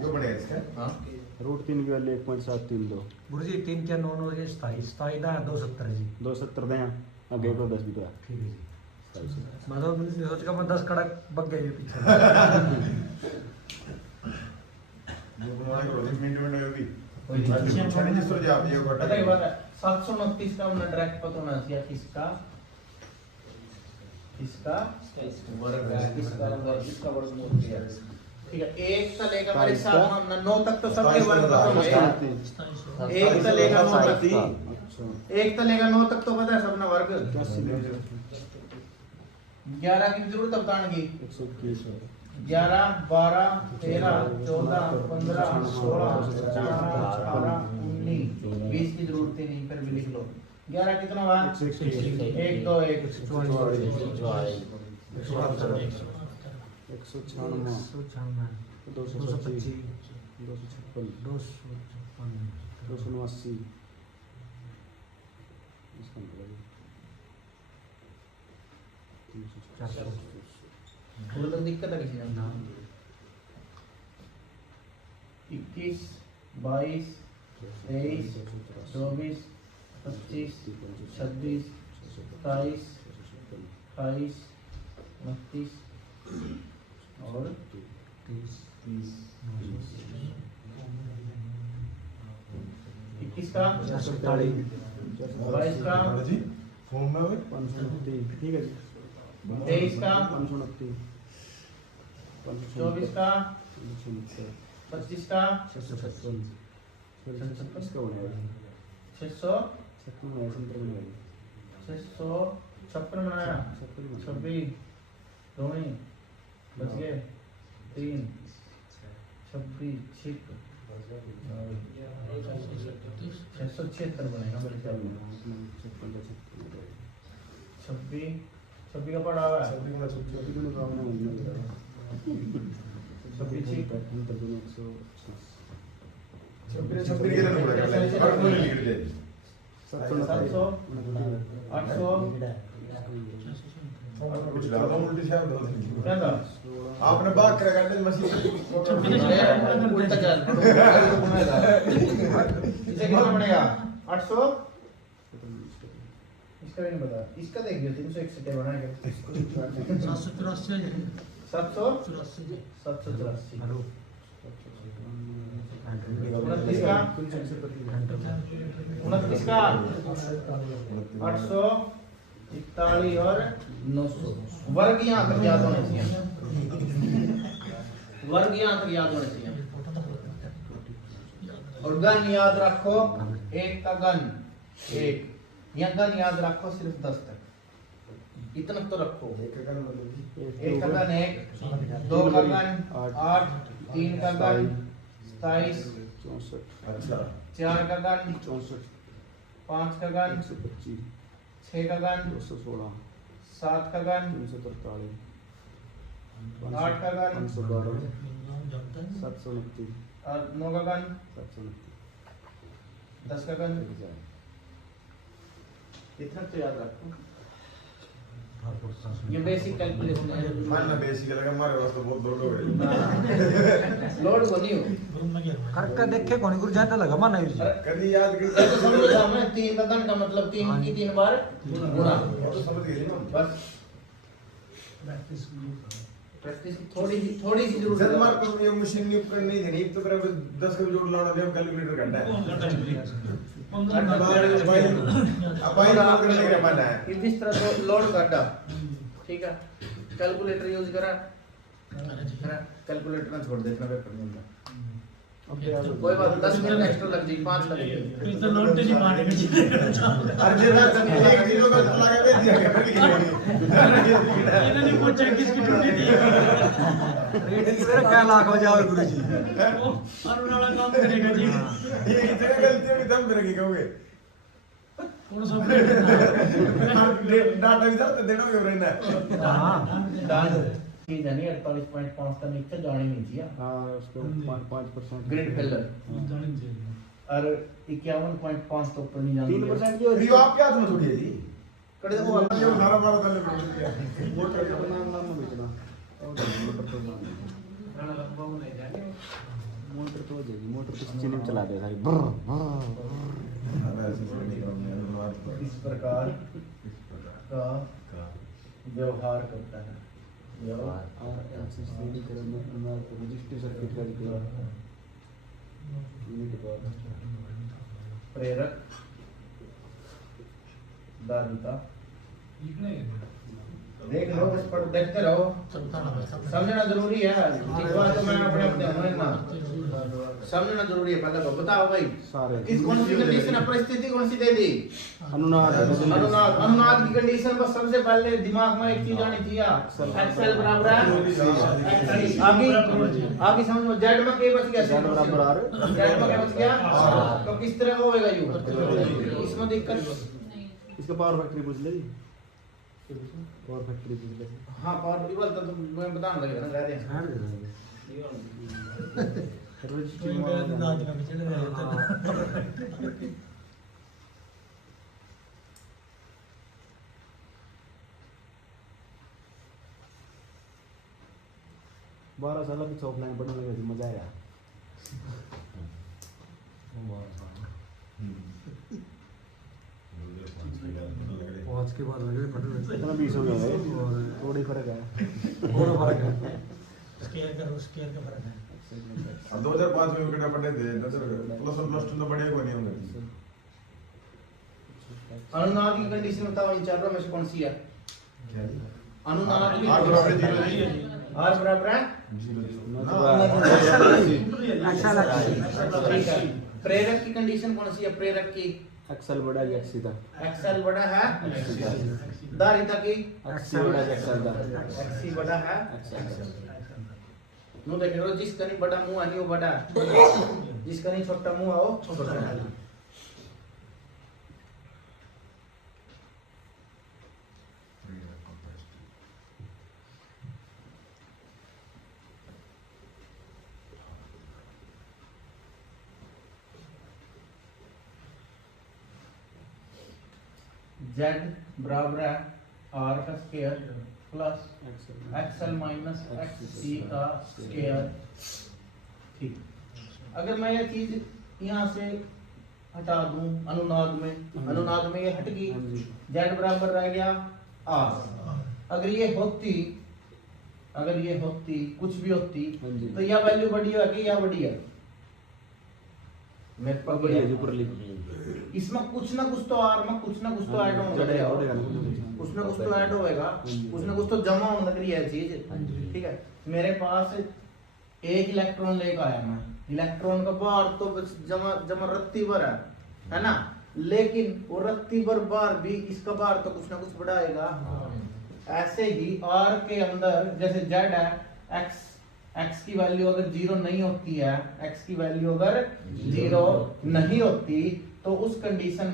जो बनेगा इसका हाँ रूट 3 की वैल्यू 1.732 गुरुजी 3 क्या 9 9 27 27 दा 270 जी 270 दें आगे को 10 भी तो है ठीक है जी। मतलब सोच का मैं 10 कड़क बग गए जी पीछे। जो बनाना करो 10 मिनट में होगी। कोई नहीं। अच्छा छड़ी जिस तरह आप ये पता है बात है 729 का हमने डायरेक्ट पता होना चाहिए किसका वर्ग है, किसका वर्गमूल है, ठीक है। एक से लेकर हमारे साथ हमने 9 तक तो सबके वर्ग पता होंगे, एक से लेकर 9 तक, एक से लेकर 9 तक तो पता है सबने वर्ग। 11 की जरूरत है बताने की, 11 12 13 14 15 16 17 18 19 20 की जरूरत ही नहीं, फिर भी लिख लो 11 कितना हुआ 1 2 1 तो दिक्कत है किसी ने 21 22 23 24 25 26 27 28 29 और 21 का 22 का जी फॉर्म में हुए 529 ठीक है जी 23 का 529 24 का 25 का 656 इसका बनेगा 656 बनाया 26 2 बच गए 3 26 676 बनेगा मेरे ख्याल में 26 का पड़ा हुआ है छब्बीस के लिए पड़ेगा और कोई लिख दे 700 800 कुछ ज्यादा उल्टी से आप क्या था आपने बात करा करते मशीन उल्टा चल इसे कितना बनेगा 800 इसका नहीं पता, इसका देख लियो 361 बनाएगा 784 हेलो 29 का 841 और 900 वर्ग यहाँ तक याद होने चाहिए, वर्ग यहाँ तक याद होने चाहिए। और गन याद रखो, एक का गन 1, या गन याद रखो सिर्फ 10 तक, इतना तो रखो। एक का गन 1, 2 का गन 8, 3 का गन 27, अच्छा 4 का गन 64 5 का गन 125 6 का गन 216 7 का गन 343 8 का गन 512 729 और 9 का गन 729 10 का गन, इतना तो याद रखो। ये बेसिक कैलकुलेशन है, मानना बेसिक लगा हमारे वास्ते बहुत लोड हो गए लोड को नहीं हो करके देखे कौन गुरु जाता लगा माना यूज कभी याद तो कर समझ रहा मैं 3 का गन का मतलब 3 की 3 बार गुणा, और तो समझ गए ना बस प्रैक्टिस की थोड़ी सी जरूरत जब है। मार को ये मशीन नहीं उपकरण नहीं देनी एक तो तरफ 10 का जोड़ लाना दे कैलकुलेटर घंटा है अपाई लोड करने के मानना है कि जिस तरह तो लोड काटा, ठीक है, कैलकुलेटर यूज करा कैलकुलेटर में छोड़ देना पेपर में अब क्या कोई बात नहीं, 10 मिनट एक्स्ट्रा लग जाएगी, 5 लग जाएगी। फिर तो नोट नहीं मारेंगे जितने अरे ये बात कभी एक चीज को लगा के दे दिया क्या इन्होंने पूछा किसकी टूटी थी रेट मेरा क्या लाख हो जाओ गुरुजी। वो अरुण वाला काम करेगा जी ये इतने गलती होगी तब मेरे की कहोगे थोड़ा सा डाटा भी जाते देना क्यों रहना हाँ डाल चीज है नहीं 48.5 का नीचे जाने नहीं चाहिए हाँ उसको 5% ग्रिड फेलर जाने चाहिए और 51.5 के ऊपर नहीं जाने 3% की रियो आप क्या तुम्हें थोड़ी है जी कड़े वो ये 18-12 साल के मोटर का नाम नाम में बेचना मोटर तो हो जाएगी मोटर तो चीनी में चला दे सारी इस प्रकार का व्यवहार करता है रजिस्ट्री सर्किट का प्रेरक दादिता देख लो बस पढ़ देखते रहो समझना जरूरी है एक बार तो मैं अपने अपने ना समझना जरूरी है पहले तो बताओ भाई सारे किस कौन सी कंडीशन है परिस्थिति कौन सी दे दी अनुनाद अनुनाद की कंडीशन बस सबसे पहले दिमाग में एक चीज आनी चाहिए एक्सेल बराबर है आगे आगे समझो जेड में क्या बच गया जेड बराबर आर जेड में क्या बच गया तो किस तरह का होएगा यू इसमें दिक्कत इसका पावर फैक्ट्री पूछ ले पावर फैक्ट्री पूछ ले हाँ पावर टेबल तो मैं बताने लगेगा ना रहते हैं रजिस्ट्री कोई मैं नाच का चले जाता 12 साल की ऑफलाइन पढ़ने लगे थे मजा आया पाँच के बाद लगे फटे इतना 20 हो गया थोड़ी फर्क है थोड़ा फर्क है स्केयर करो स्केयर का फर्क है अब 2005 में विकेट पड़े थे प्लस 1 प्लस 2 तो बढ़िया कोई नहीं होंगे अनुनाद की कंडीशन बताओ इन चारों में से कौन सी है अनुनाद की आर बराबर 0 आर बराबर है ठीक है प्रेरक की कंडीशन कौन सी है प्रेरक की एक्सेल बड़ा है एक्सी था एक्सेल बड़ा है दारिता की एक्सी बड़ा है एक्सेल था एक्सी बड़ा है एक्सेल नो देख लो जिसका नहीं बड़ा मुंह है नहीं वो बड़ा जिसका नहीं छोटा मुंह है वो छोटा है z बराबर है r का स्क्वायर प्लस एक्सएल माइनस एक्ससी का स्क्वायर ठीक अगर मैं ये चीज यहाँ से हटा दूं अनुनाद में ये हट गई z बराबर रह गया r अगर ये होती कुछ भी होती तो यह वैल्यू बढ़ी है कि या बढ़ी है मेरे पास बढ़िया जो ऊपर लिख इसमें कुछ ना कुछ तो आर में कुछ ना कुछ तो ऐड होगा कुछ ना कुछ तो ऐड होएगा कुछ ना कुछ तो जमा होने लग रही है चीज ठीक है मेरे पास एक इलेक्ट्रॉन लेकर आया मैं इलेक्ट्रॉन का बार तो बस जमा रत्ती भर है ना लेकिन वो रत्ती भर बार भी इसका बार तो कुछ ना कुछ बढ़ाएगा ऐसे ही आर के अंदर जैसे जेड है एक्स की वैल्यू अगर 0 नहीं होती है एक्स की वैल्यू अगर 0 नहीं होती तो उस कंडीशन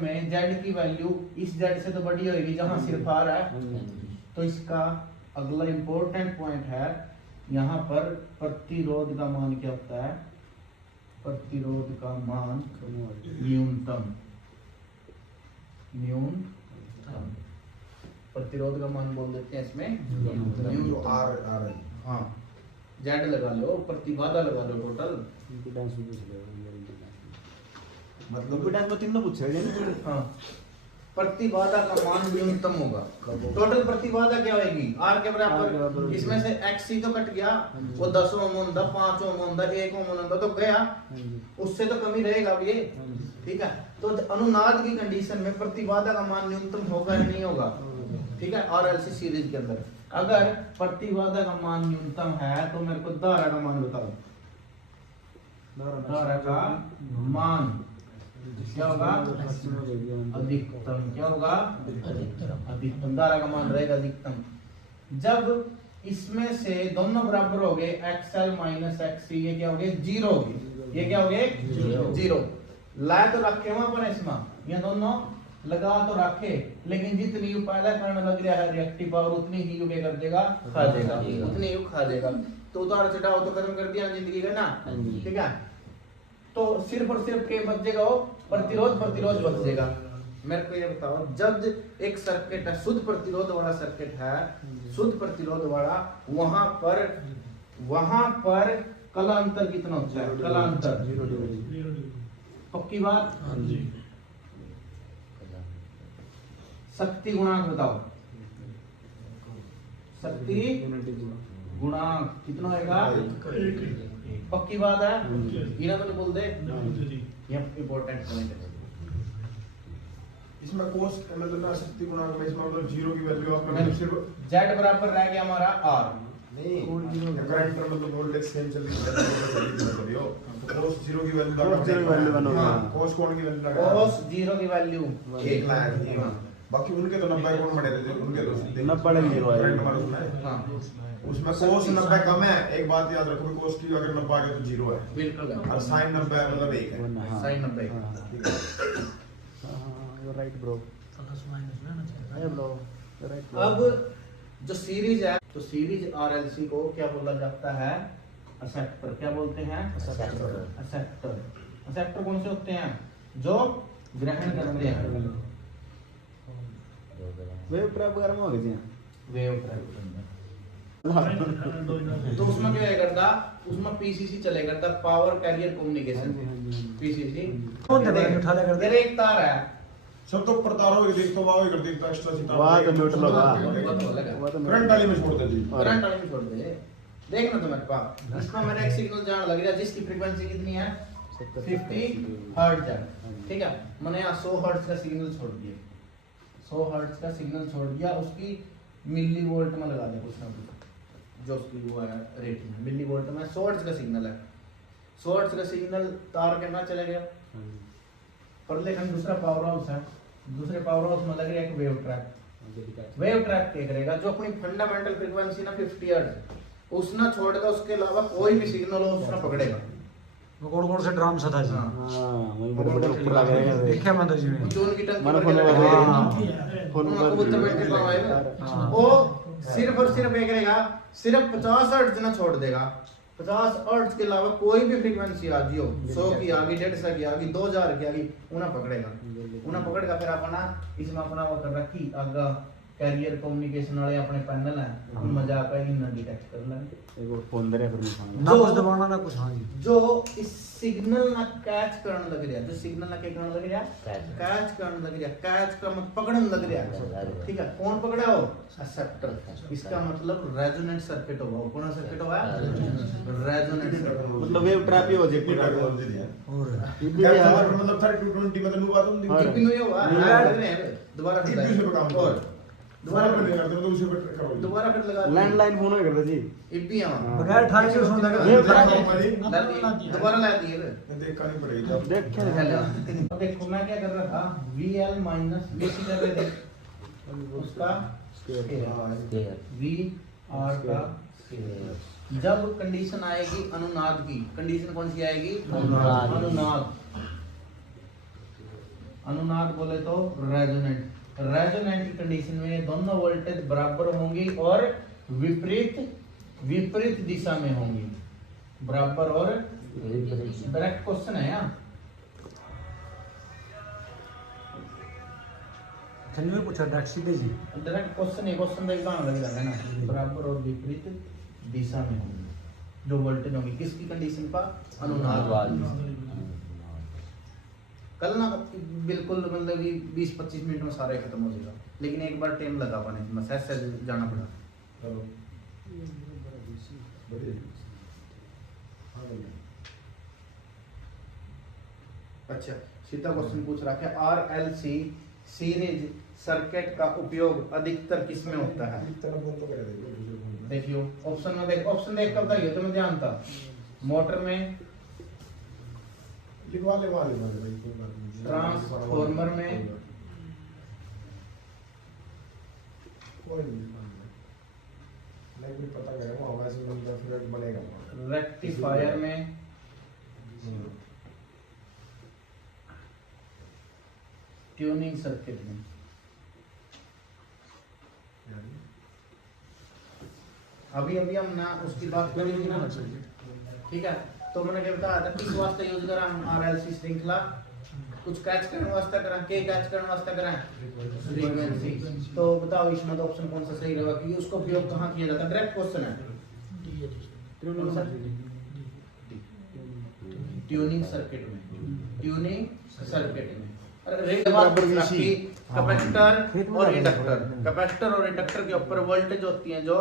में जेड की वैल्यू इस जेड से तो बड़ी होगी जहां सिर्फ आर है तो इसका अगला इंपॉर्टेंट पॉइंट है यहाँ पर प्रतिरोध का मान क्या होता है प्रतिरोध का मान न्यूनतम प्रतिरोध का मान बोल देते हैं इसमें जो आर आर है हाँ जेड लगा लो प्रतिबाधा लगा लो टोटल इंपीडेंस भी पूछ ले मतलब इंपीडेंस में तीनों पूछ रहे हैं हाँ प्रतिबाधा का मान न्यूनतम होगा टोटल प्रतिबाधा क्या होगी आर के बराबर इसमें से एक्स ही तो कट गया वो 10 ओम होता 5 ओम होता 1 ओम होता तो गया उससे तो कमी रहेगा अब ये ठीक है तो अनुनाद की कंडीशन में प्रतिबाधा का मान न्यूनतम होगा या नहीं होगा ठीक है आरएलसी सीरीज के अंदर अगर प्रतिबाधा का मान न्यूनतम है तो मेरे को धारा का मान बताओ धारा का मान क्या होगा? अधिकतम। क्या होगा? अधिकतम। धारा का मान रहेगा अधिकतम। जब इसमें से दोनों बराबर हो गए XL माइनस XC, ये क्या हो गए? जीरो हो गए। ये क्या हो गए? जीरो। ला तो रखे वहां पर इसमें, ये दोनों लगा तो रखे, लेकिन जितनी यू पैदा करने लग रहा है रिएक्टिव पावर उतनी ही यू क्या कर देगा? खा देगा। उतनी यू खा देगा। तो उतार चढ़ाव तो खत्म कर दिया जिंदगी का ना, ठीक है? तो सिर्फ और सिर्फ क्या बचेगा? वो प्रतिरोध बचेगा। मेरे को ये बताओ, जब एक सर्किट है, शुद्ध प्रतिरोध वाला सर्किट है, शुद्ध प्रतिरोध वाला, वहां पर कलांतर कितना होता है? कलांतर पक्की बात? शक्ति गुणांक बताओ। शक्ति गुणांक कितना होगा? पक्की बात है? इना तो नहीं बोल दे, ये इंपॉर्टेंट पॉइंट है। इसमें कोस मतलब ना शक्ति गुणांक में इसमें मतलब जीरो की वैल्यू आपने सिर्फ Z बराबर रह गया हमारा R। नहीं, करंट मतलब वोल्टेज सेम चल रही है मतलब यो कोस जीरो की वैल्यू कोस जीरो की वैल्यू बनो। हां, कोस कौन की वैल्यू लगा? cos 0 की वैल्यू 1 लाख ये बाकी उनके तो 90 कौन बने थे, उनके तो 90 लग जीरो है। करंट हमारा सुना है। हाँ उसमें कोस 90 कम है। एक बात याद रखो, कोस की अगर 90 आ गया तो जीरो है, बिल्कुल। और sin 90 मतलब 1 है। sin 90। You right bro. Plus minus में ना चाहिए। है ब्रो, यू राइट। अब जो सीरीज है, तो सीरीज RLC को क्या बोला जाता है? असेप्टर। क्या बोलते हैं? असेप्टर। असेप्टर कौन से होते हैं? जो ग्रहण करते हैं। वेव ट्रैप वगैरह में हो गए थे। Wave trap. तो उसमें क्या करता? उसमें PCC चले करता, पावर कैरियर कम्युनिकेशन। PCC कौन थे भाई उठा ले कर दे? तेरे एक तार है, सब तो प्रतार हो गए तो वाव कर देता एक्स्ट्रा सीता वाह तो न्यूट्रल होगा। वो तो अलग है। वो तो करंट वाली में छोड़ दे जी। करंट वाले में छोड़ दे। देखना तो मेरे पास, इसमें मेरा एक सिग्नल जान लग रहा है जिसकी फ्रीक्वेंसी कितनी है? 50 हर्ट्ज है, ठीक है? मैंने यहाँ 100 हर्ट्ज का सिग्नल छोड़ दिया, 100 हर्ट्ज का सिग्नल छोड़ दिया, उसकी मिली वोल्ट में लगा दिया कुछ ना कुछ, जो उसकी वो है रेटिंग मिली वोल्ट में। 100 हर्ट्ज का सिग्नल है, 100 हर्ट्ज का सिग्नल तार के ना चले गया पर, लेकिन दूसरा पावर हाउस है, दूसरे पावर हाउस में लग रहा है एक वेव ट्रैप। वेव ट्रैप क्या करेगा? जो अपनी फंडामेंटल फ्रीक्वेंसी ना 50 हर्ट्ज उसना छोड़ेगा, उसके अलावा कोई भी सिग्नल हो उसना पकड़ेगा। गोड़ गोड़ से ड्राम सा था जी। हाँ। हां वही बड़े बड़े ऊपर लगे हैं। देखा मैं तो जी में। जो उनकी टंकी मानो पर फोन लगा लगा है, फोन उनको पर कबूतर बैठ के पावाएगा। हाँ। वो सिर्फ और सिर्फ ये करेगा, सिर्फ 50 हर्ट्ज ना छोड़ देगा, 50 हर्ट्ज के अलावा कोई भी फ्रीक्वेंसी आ जियो, 100 की आ गई, 150 की आ गई, 2000 की आ गई, उन्हें पकड़ेगा। उन्हें पकड़ का फिर अपना इसमें अपना वो कर रखी आगा कैरियर कम्युनिकेशन वाले अपने पैनल हैं, उन मजाक है इन डिटेक्ट कर लेंगे। एक और फोन दे फिर मैं ना कुछ दबाना ना कुछ। हाँ जी। जो इस सिग्नल ना कैच करने लग रहा, जो सिग्नल ना क्या करने लग रहा? कैच करने लग रहा। कैच का मतलब पकड़ने लग रहा, ठीक है? कौन पकड़ा हो? असेप्टर। इसका मतलब रेजोनेंट सर्किट होगा। कौन सा सर्किट होगा? Resonant circuit. मतलब वेव ट्रैप ही हो जाए पूरा। और मतलब 30 to 20 मतलब बात होती है। टिप्पी नहीं होगा, लग रहे हैं दोबारा फिर टिप्पी से काम और दोबारा कर लेगा तो उसे पे करो। दोबारा फिर लगा लैंडलाइन फोन है करता जी। इप्पी हां बगैर ठाई से सुन लगा। वेव ट्रैप दोबारा ला दिए देखा नहीं पड़ेगा जब देख के अब देखो मैं क्या कर रहा था, VL माइनस VC कर रहे थे, उसका स्क्वायर VR का स्क्वायर। जब कंडीशन आएगी अनुनाद की, कंडीशन कौन सी आएगी? अनुनाद। अनुनाद बोले तो रेजोनेंट। रेजोनेंट की कंडीशन में दोनों वोल्टेज बराबर होंगी और विपरीत दिशा में होंगी, बराबर और डायरेक्ट क्वेश्चन है यार। चलिए मैं पूछा डायरेक्ट सीधे जी। डायरेक्ट क्वेश्चन है, क्वेश्चन देख कहां लग रहा है ना, बराबर और विपरीत दिशा में होंगी जो वोल्टेज होंगी, किसकी कंडीशन पर? अनुनाद वाली। कल ना बिल्कुल मतलब कि 20-25 मिनट में सारे खत्म हो जाएगा, लेकिन एक बार टाइम लगा पाने में से जाना पड़ा। चलो अच्छा सीधा क्वेश्चन पूछ रखा है, RLC सीरीज सर्किट का उपयोग अधिकतर किस में होता है? देखियो ऑप्शन में देख, ऑप्शन देख कर बताइए तुम्हें ध्यान था। मोटर में, लिखवा ले भाई कोई बात नहीं। ट्रांसफॉर्मर में कोई नहीं कुछ पता करेगा वहाँ वैसे नंबर फिर बनेगा। रेक्टिफायर में ट्यूनिंग सर्किट में अभी हम ना उसकी बात करेंगे ना, ठीक है। तो मैंने क्या बताया था किस वास्ते यूज करा हम आरएलसी श्रृंखला, कुछ कैच करने वास्ते करा, के कैच करने वास्ते करा फ्रीक्वेंसी। तो बताओ इसमें तो ऑप्शन कौन सा सही रहेगा कि उसका उपयोग कहाँ किया जाता है? डायरेक्ट क्वेश्चन है। ट्यूनिंग सर्किट में, ट्यूनिंग सर्किट में कैपेसिटर और इंडक्टर, कैपेसिटर और इंडक्टर के ऊपर वोल्टेज होती है जो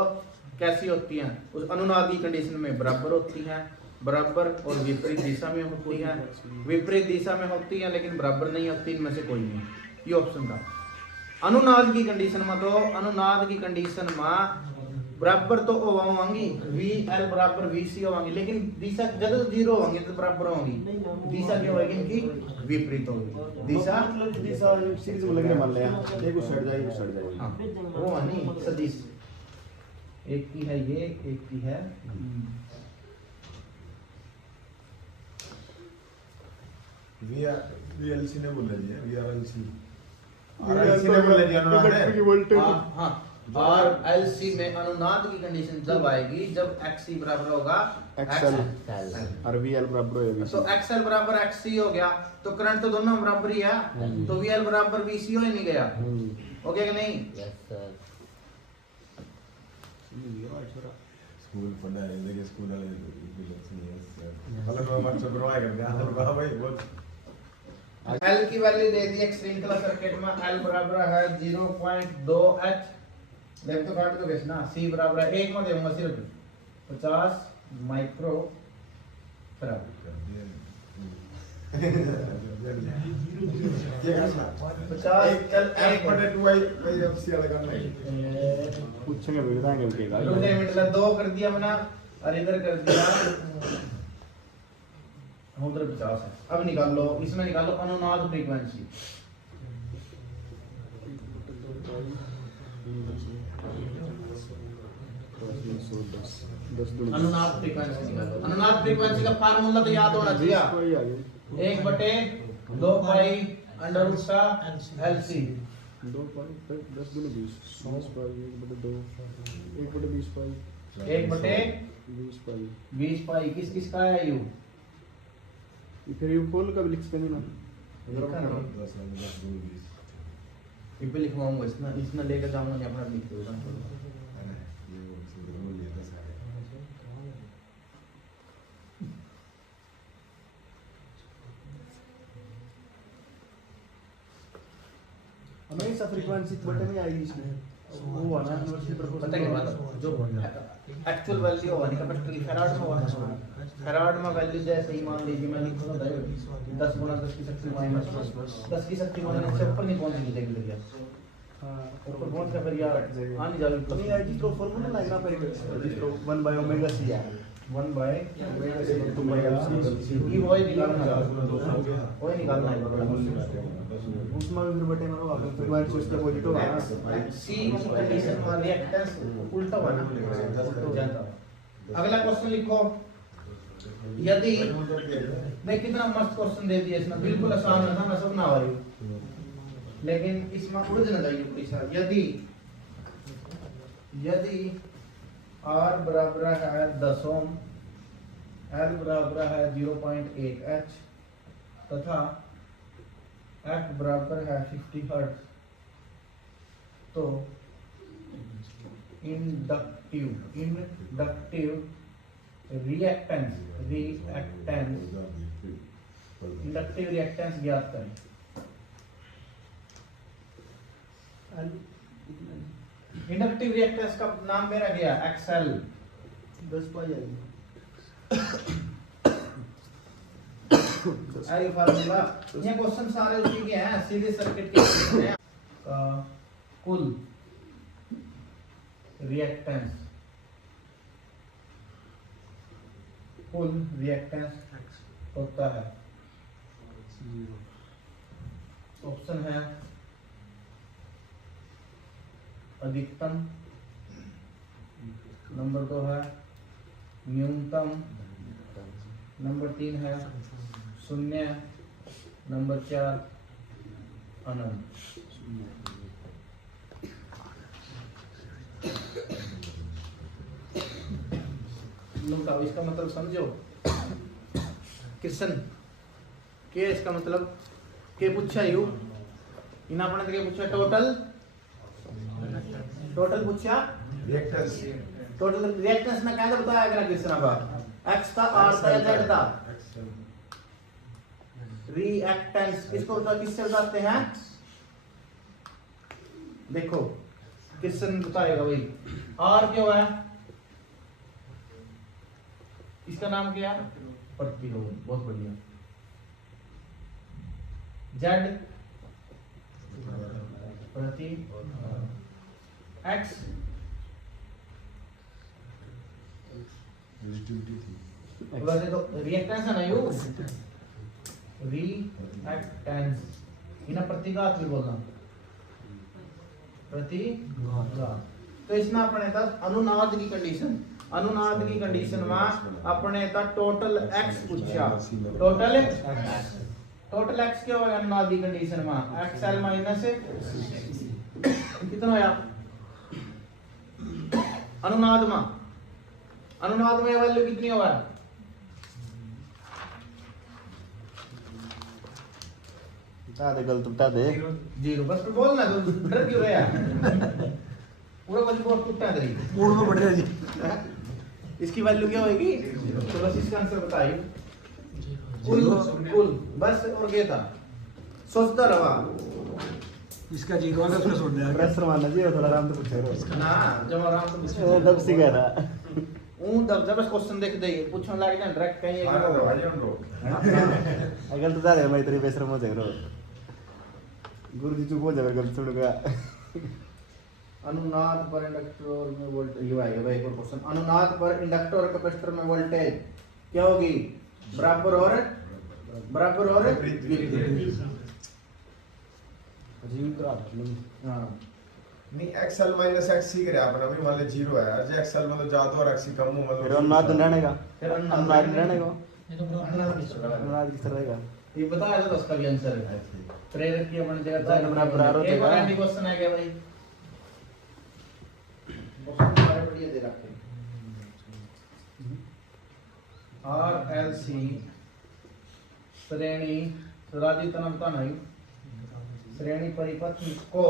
कैसी होती हैं, उस अनुनाद की कंडीशन में बराबर होती हैं, बराबर और विपरीत दिशा में होती हैं, विपरीत दिशा में होती हैं लेकिन बराबर नहीं होती, इनमें से कोई नहीं। ये ऑप्शन था। अनुनाद की कंडीशन में तो अनुनाद की कंडीशन में बराबर तो होंगी, वी एल बराबर वी सी होंगी, लेकिन दिशा जब जीरो होंगी तो बराबर होंगी। दिशा क्या होगी इनकी? विपरीत होगी दिशा। मतलब दिशा सीरीज में लगने मान लिया एक को सट जाएगी सट जाएगी। हाँ, वो नहीं सदिश, एक की है ये, एक की है वीएलसी ने बोला जी, वीआरएलसी आरएलसी ने बोला जी अनुनाद है। हाँ, आरएलसी में अनुनाद की कंडीशन जब आएगी जब XC बराबर होगा एक्सएल और वीएल बराबर होएगा। तो XL बराबर XC हो गया, तो करंट तो दोनों बराबर ही है, तो VL बराबर VC हो ही नहीं गया, हो गया कि नहीं? स्कूल पढ़ा है लेकिन स्कूल वाले मतलब मैं मास्टर बनवाए कर दिया हां भाई बहुत। L की वैल्यू दे दी एक श्रृंखला सर्किट में, L बराबर है 0.2H, लेफ्ट तो काट दो बेस ना, C बराबर है 1 में दूंगा सिर्फ 50 माइक्रो फैराड। ये करना 50 चल 1/2 भाई अब सी वाला करना है। पूछेंगे बताएंगे उनके का। 2 मिनट ला 2 कर दिया मैंने और इधर कर दिया उधर 50 है। अब निकाल लो, इसमें निकालो अनुनाद फ्रीक्वेंसी। अनुनाद फ्रीक्वेंसी निकालो। अनुनाद फ्रीक्वेंसी का फार्मूला तो याद होना चाहिए, 1/2 पाई अंडर रूट का एलसी 2 पाई 10 गुना 20 पाई 1/2 1/20 पाई 1/20 पाई 20 पाई किस किस का है यू? फिर यू खोल का भी लिख सकते हैं ना। ये पे लिखवाऊंगा, इसना लेकर जाऊंगा नहीं, अपना लिख दूंगा। हमेशा फ्रीक्वेंसी बटन नहीं आएगी इसमें, वो आना पता क्या बात है? जो एक्चुअल वैल्यू होगा नहीं कैपेसिटर की फैराड में होगा, फैराड में वैल्यू जैसे ही मान लीजिए मैं लिख दूंगा 10 गुना 10 की शक्ति माइनस 10 की शक्ति माइनस से ऊपर नहीं पहुंचेगी देखिए भैया। हां ऊपर पहुंच का फिर यार आ नहीं जाएगी प्लस नहीं आएगी। तो फॉर्मूला लगना पड़ेगा जिसको 1/ओमेगा c है 1/ओमेगा c तो ये वही निकालना है, वही निकालना है उसमें फिर बटे मारो आप फ्रीक्वेंसी उसके अपोजिट होगा ना। सी की कंडीशन में रिएक्टेंस उल्टा होगा ना, जाता। अगला क्वेश्चन लिखो, यदि मैं कितना मस्त क्वेश्चन दे दिया इसमें, बिल्कुल आसान है ना, सब ना वाली, लेकिन इसमें उलझ न जाएगी पूरी सारी। यदि R बराबर है 10 ओम, L बराबर है 0.8H तथा F बराबर है 50 हर्ट्ज, तो इंडक्टिव रिएक्टेंस ज्ञात करें। इंडक्टिव रिएक्टेंस का नाम मेरा गया XL 10 पाई आएगी। आई फार्मूला ये क्वेश्चन सारे उसी के हैं, सीधे सर्किट के हैं। कुल रिएक्टेंस होता है ऑप्शन है अधिकतम, नंबर 2 है न्यूनतम, नंबर 3 है शून्य, नंबर 4 अनंत। लूटा इसका मतलब समझो किशन के इसका मतलब के पूछा यू इन अपने के पूछा टोटल पूछा रिएक्टेंस टोटल रिएक्टेंस ना क्या बताया अगर किशन का x था r था या z था रिएक्टेंस किसको किससे बताते हैं देखो किशन बताएगा भाई r क्यों है इसका नाम क्या है प्रतिरोध बहुत बढ़िया Z प्रति X रेजिस्टिविटी थी वैसे तो रिएक्टेंस है ना यू रिएक्टेंस इन्हें प्रतिघात भी बोलना प्रतिघात तो इसमें अपने तक अनुनाद की कंडीशन में अपने तक टोटल x पूछा टोटल x क्या होगा अनुनाद की कंडीशन में xl माइनस कितना होया अनुनाद में वैल्यू कितनी होगा बता दे गलत बता दे 0 बस बोलना तो डर क्यों रहा पूरा कुछ बहुत टूटा दे पूर्ण में बढ़ रहा जी। इसकी वैल्यू क्या होगी तो बस इसका आंसर बताइए कुल बस और क्या था सोचता रहा इसका 0 है उसका छोड़ दिया प्रेशर मारना जी थोड़ा आराम से पूछे रो ना जब आराम से दब सी गया था दब जब क्वेश्चन देख दे पूछने लग जाए डायरेक्ट कहीं अगर तो जारे मैं तेरी बेशरम हो जाए रो गुरुजी चुप हो जाए गलत सुन गया अनुनाद पर इंडक्टर में वोल्टेज ये आएगा भाई एक और क्वेश्चन अनुनाद पर इंडक्टर और कैपेसिटर में वोल्टेज क्या होगी बराबर और विपरीत हाँ नहीं XL माइनस XC करे आपने अभी मान ले 0 है आज XL मतलब ज्यादा और XC कम हो मतलब फिर अनुनाद रहने का फिर अनुनाद रहने का ये तो बराबर किस अनुनाद किस तरह रहेगा ये बताया था उसका भी आंसर है प्रेरक की अपनी जगह दान बराबर आरो एक और देगा। एंटी क्वेश्चन है क्या भाई क्वेश्चन सारे बढ़िया दे रखे RLC श्रेणी राजी तना बताना है श्रेणी परिपथ को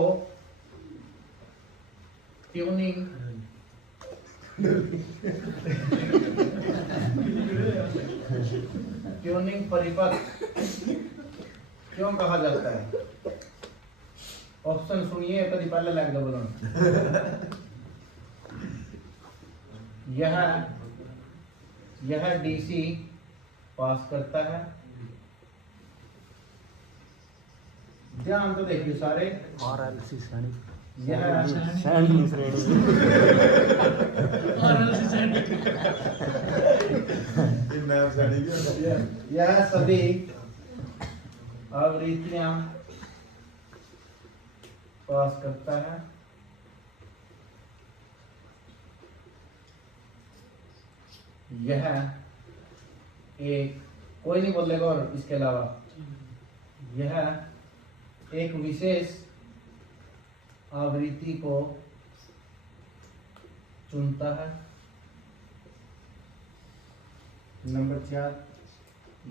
ट्यूनिंग परिपथ क्यों कहा जाता है ऑप्शन सुनिए कभी पहले लग दो बोलो यह डीसी पास करता है ध्यान तो देखिए सारे RLC श्रेणी यह सैंड नहीं श्रेणी ये मैं साड़ी भी है यह सभी आवृत्तियां पास करता है यह एक कोई नहीं बोलेगा और इसके अलावा यह एक विशेष आवृत्ति को चुनता है नंबर 4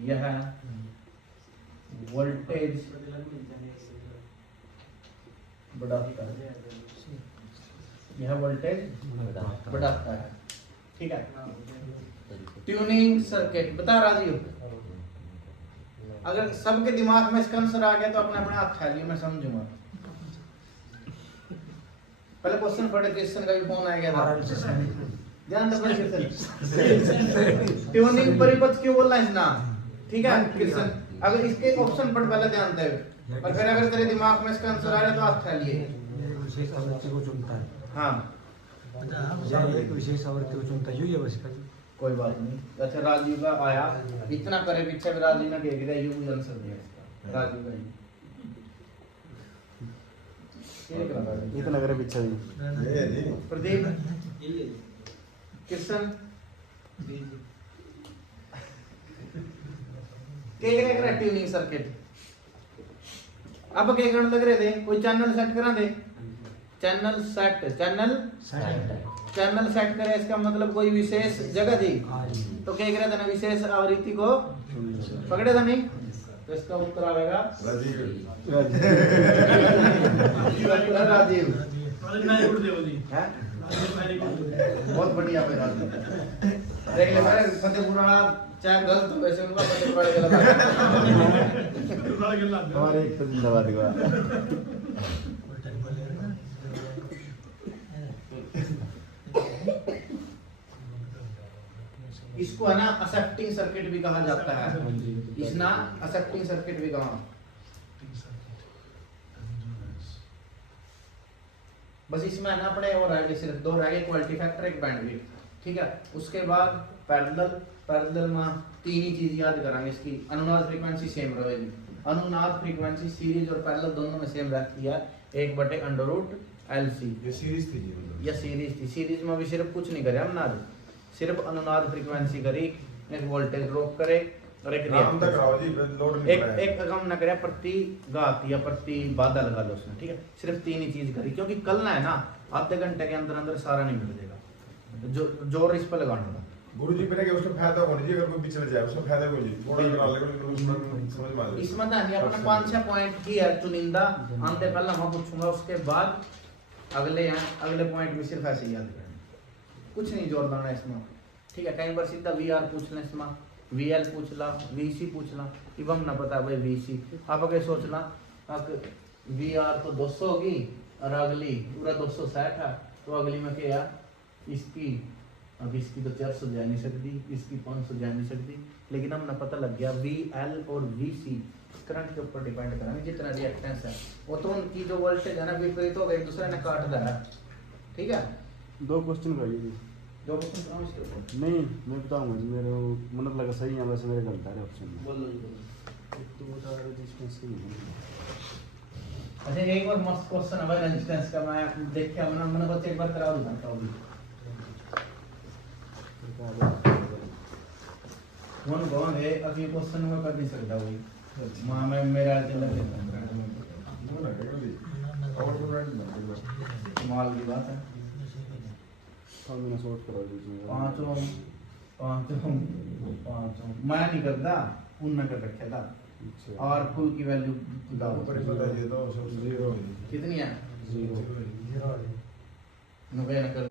यह वोल्टेज बढ़ाता है यह वोल्टेज बढ़ाता है ठीक है ट्यूनिंग सर्किट बता राजीव अगर सबके दिमाग में इसका आंसर आ गया तो अपने अपने हाथ खा लिए मैं समझूंगा पहले क्वेश्चन पढ़े क्वेश्चन का भी फोन आ गया था ध्यान रखना क्वेश्चन ट्यूनिंग परिपथ क्यों बोलना है ना ठीक है क्वेश्चन अगर इसके ऑप्शन पढ़ पहले ध्यान दे और फिर अगर तेरे दिमाग में इसका आंसर आ रहा है तो हाथ खा लिए विशेष आवृत्ति को चुनता है हाँ एक विशेष आवृत्ति को चुनता है यही है बस इसका कोई बात नहीं अच्छा राजीव का आया इतना करे पीछे भी राजीव ने कह दिया यू आंसर दिया इसका राजू भाई एक लगा दे। ये तो लग रहा है पीछे भी ये जी प्रदीप किशन के करा ट्यूनिंग सर्किट अब के करने लग रहे थे कोई चैनल सेट करा दे चैनल सेट करे इसका मतलब कोई विशेष जगह थी तो क्या करे थे ना विशेष आवृत्ति को पकड़े था नहीं तो इसका उत्तर आएगा राजीव राजीव वेरी गुड देवजी हैं? वेरी गुड बहुत बढ़िया पे राजीव देख ले मेरे फतेहपुर वाला चाहे गलत हो वैसे उनका फतेहपुर वाले गलत हमारे एक तो जिंदाबाद हुआ इसको है ना असेप्टिंग सर्किट भी कहा जाता है इसना असेप्टिंग सर्किट भी कहा बस इसमें है ना अपने और आगे सिर्फ दो रह गए क्वालिटी फैक्टर एक बैंडविड्थ ठीक है उसके बाद पैरेलल में तीन ही चीज याद करांगे इसकी अनुनाद फ्रीक्वेंसी सेम रहेगी अनुनाद फ्रीक्वेंसी सीरीज और पैरेलल दोनों में सेम रहती है 1/√LC ये सीरीज थी जी मतलब या सीरीज थी सीरीज में भी सिर्फ कुछ नहीं करे हम नाद सिर्फ अनुनाद फ्रीक्वेंसी करी एक वोल्टेज ड्रॉप करे और एक नाम तक रिएक्टेंस कराओ जी लोड नहीं एक पड़ा एक कम न करे प्रति घात या प्रति बाधा लगा लो उसमें ठीक है सिर्फ तीन ही चीज करी क्योंकि कल ना है ना आधे घंटे के अंदर अंदर सारा नहीं मिल जाएगा जो जोर इस पर लगाना था गुरुजी मेरा कि उसका फायदा होना चाहिए अगर कोई पिछले जाए उसका फायदा कोई नहीं थोड़ा करा लेगा लेकिन उसमें समझ में आ जाए इसमें ना नहीं अपना 5-6 पॉइंट की है चुनिंदा अंत पहला मैं पूछूंगा उसके बाद अगले हैं अगले पॉइंट में सिर्फ ऐसे ही याद करना कुछ नहीं जोर देना इसमें ठीक है कई बार सीधा VR पूछ लें इसमें VL पूछ ला VC पूछ ला अब हम ना पता भाई VC आप अगर सोचना VR तो 200 होगी और अगली पूरा 260 है तो अगली में क्या है इसकी अब इसकी तो 400 जा नहीं सकती इसकी 500 जा नहीं सकती लेकिन हम ना पता लग गया VL और VC करंट के ऊपर डिपेंड करेंगे जितना रिएक्टेंस है वो तो उनकी जो वोल्टेज है ना विपरीत होगा एक दूसरे ने काट देना ठीक है दो क्वेश्चन करिए दो क्वेश्चन नहीं मैं बताऊंगा जी मेरे मतलब लगा सही है वैसे मेरे गलत है ऑप्शन में बोल लो तो बता रेजिस्टेंस सही है अच्छा एक और मस्त क्वेश्चन है भाई रेजिस्टेंस का मैं देख के मैंने बस एक बार करा दूंगा कौन कौन है अभी क्वेश्चन में कर नहीं सकता वही मां में मेरा चला के माल की बात है मैंने शॉर्ट करा दीजिए पांचों मैं नहीं करता उनने कर रखा था अच्छा और फुल की वैल्यू ऊपर ही बता दिए तो सब जीरो कितनी है 0 नब्बे न कर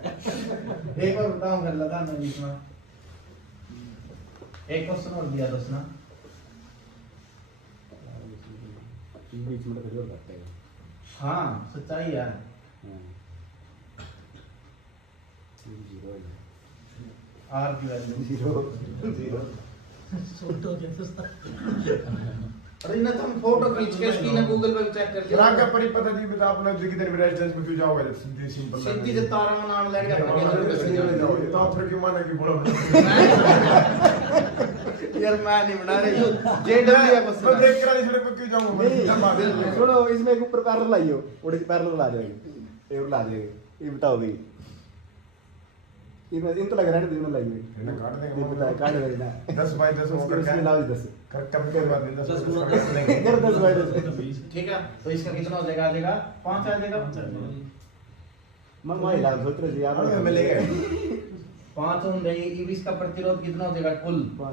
एक और बताऊं कर लगा मैं बीच में एक क्वेश्चन और दिया दस ना बीच में तो फिर करते हैं हाँ सच्चाई है हां 0 आर की वैल्यू 0 सोटो के सस्ता अरे ना तुम फोटो खींच के इसकी ना गूगल पे चेक कर राग का परिपता जी बता आपने जो कितने भी रेजिस्टेंस में क्यों जाओगे सीधी सिंपल सिद्धि से तारा में नाम लग गया तो आप फिर क्यों माना कि बोलो यार मैं नहीं बना रही जेडब्ल्यू है मैं क्वेश्चन देख कर नहीं फिर क्यों जाऊंगा नहीं सुनो इसमें एक ऊपर पैरेलल लाइयो और एक पैरेलल ला जाएगी ये ला जाएगी ये बताओ भाई इन तो लग रहा है ना दोनों लाइए इन्हें काट देंगे ये बता काट देना 10 बाय 10 उसके उसमें लाओ 10 कम के बाद 10 कर 10 बाय 10 ठीक है तो इसका कितना हो जाएगा आ जाएगा 5 आ जाएगा मैं माई लाग सोच रहे थे यार हमें मिलेगा 5 होंगे ईवीस का प्रतिरोध कितना हो जाएगा कुल 5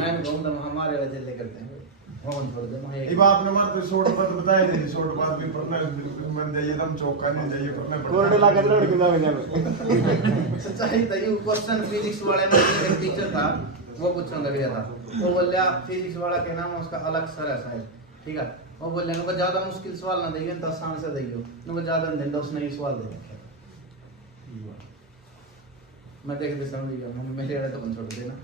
मैं कहूंगा हमारे वजह ले करते हैं फोन छोड़ दे मैं ये बात ने मात्र शॉर्ट बात बताए थे शॉर्ट बात भी पढ़ना मन जाइए दम चौका नहीं जाइए करना कोरडे ला के लड़ के जावे सच्चाई था ये क्वेश्चन फिजिक्स वाले में एक टीचर था वो पूछने लग गया था वो बोला फिजिक्स वाला के नाम उसका अलग सर है शायद ठीक है वो बोले उनको ज्यादा मुश्किल सवाल ना देइए तो आसान से देइयो उनको ज्यादा नहीं दो उसने ये सवाल दे रखा मैं देख दे समझ गया मेरे वाले तो बन छोड़ देना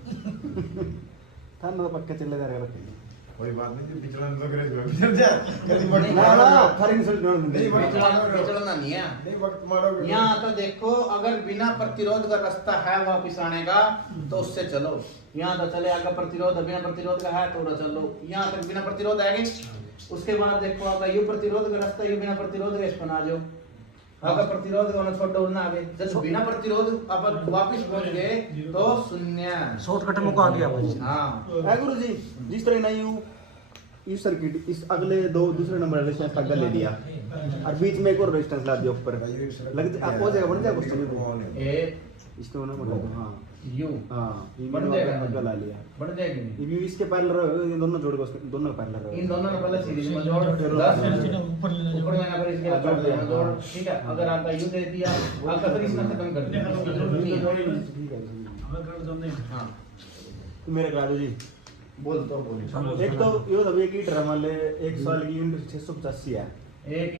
था ना पक्का चले जा रहा है कोई बात नहीं जो पिछला तो करे जो पिछल जा कभी वक्त ना ना हर इंसल्ट नहीं वक्त पिछड़ना नहीं है नहीं वक्त मारोगे यहाँ तो देखो अगर बिना प्रतिरोध का रास्ता है वापिस आने का तो उससे चलो। यहाँ तो चले आगे प्रतिरोध बिना प्रतिरोध का है तो चलो यहाँ तक बिना प्रतिरोध आएगी। उसके बाद देखो अगर यू प्रतिरोध का रास्ता यू बिना प्रतिरोध का इस बना लो। अगर प्रतिरोध का छोटा उड़ना आगे जब बिना प्रतिरोध अपन वापिस पहुंच गए तो शून्य शॉर्टकट मुका आ गया भाई। हाँ है गुरु जी जिस तरह ना यू इस सर्किट इस अगले दो दूसरे नंबर रेजिस्टेंस तक ले लिया और बीच में एक और रेजिस्टेंस ला दिया ऊपर लग आप हो जाएगा बन जाएगा क्वेश्चन ए इसको ना मतलब हां यू हां बढ़ जाएगा आगे ला लिया बढ़ जाएगी नहीं। ये इसके पैरेलल इन दोनों जोड़ को दोनों पैरेलल इन दोनों ने पहले सीरीज में जोड़ 10 ऊपर लेना ऊपर मैंने पर इसके जोड़ दिया जोड़ ठीक है। अगर आपका यू दे दिया आपका फिर इसमें खत्म कर दिया। हाँ मेरे करा दो जी बोल तो बोल एक तो ये तब एक ही ड्रामा ले 1 साल की यूनिट 685 है एक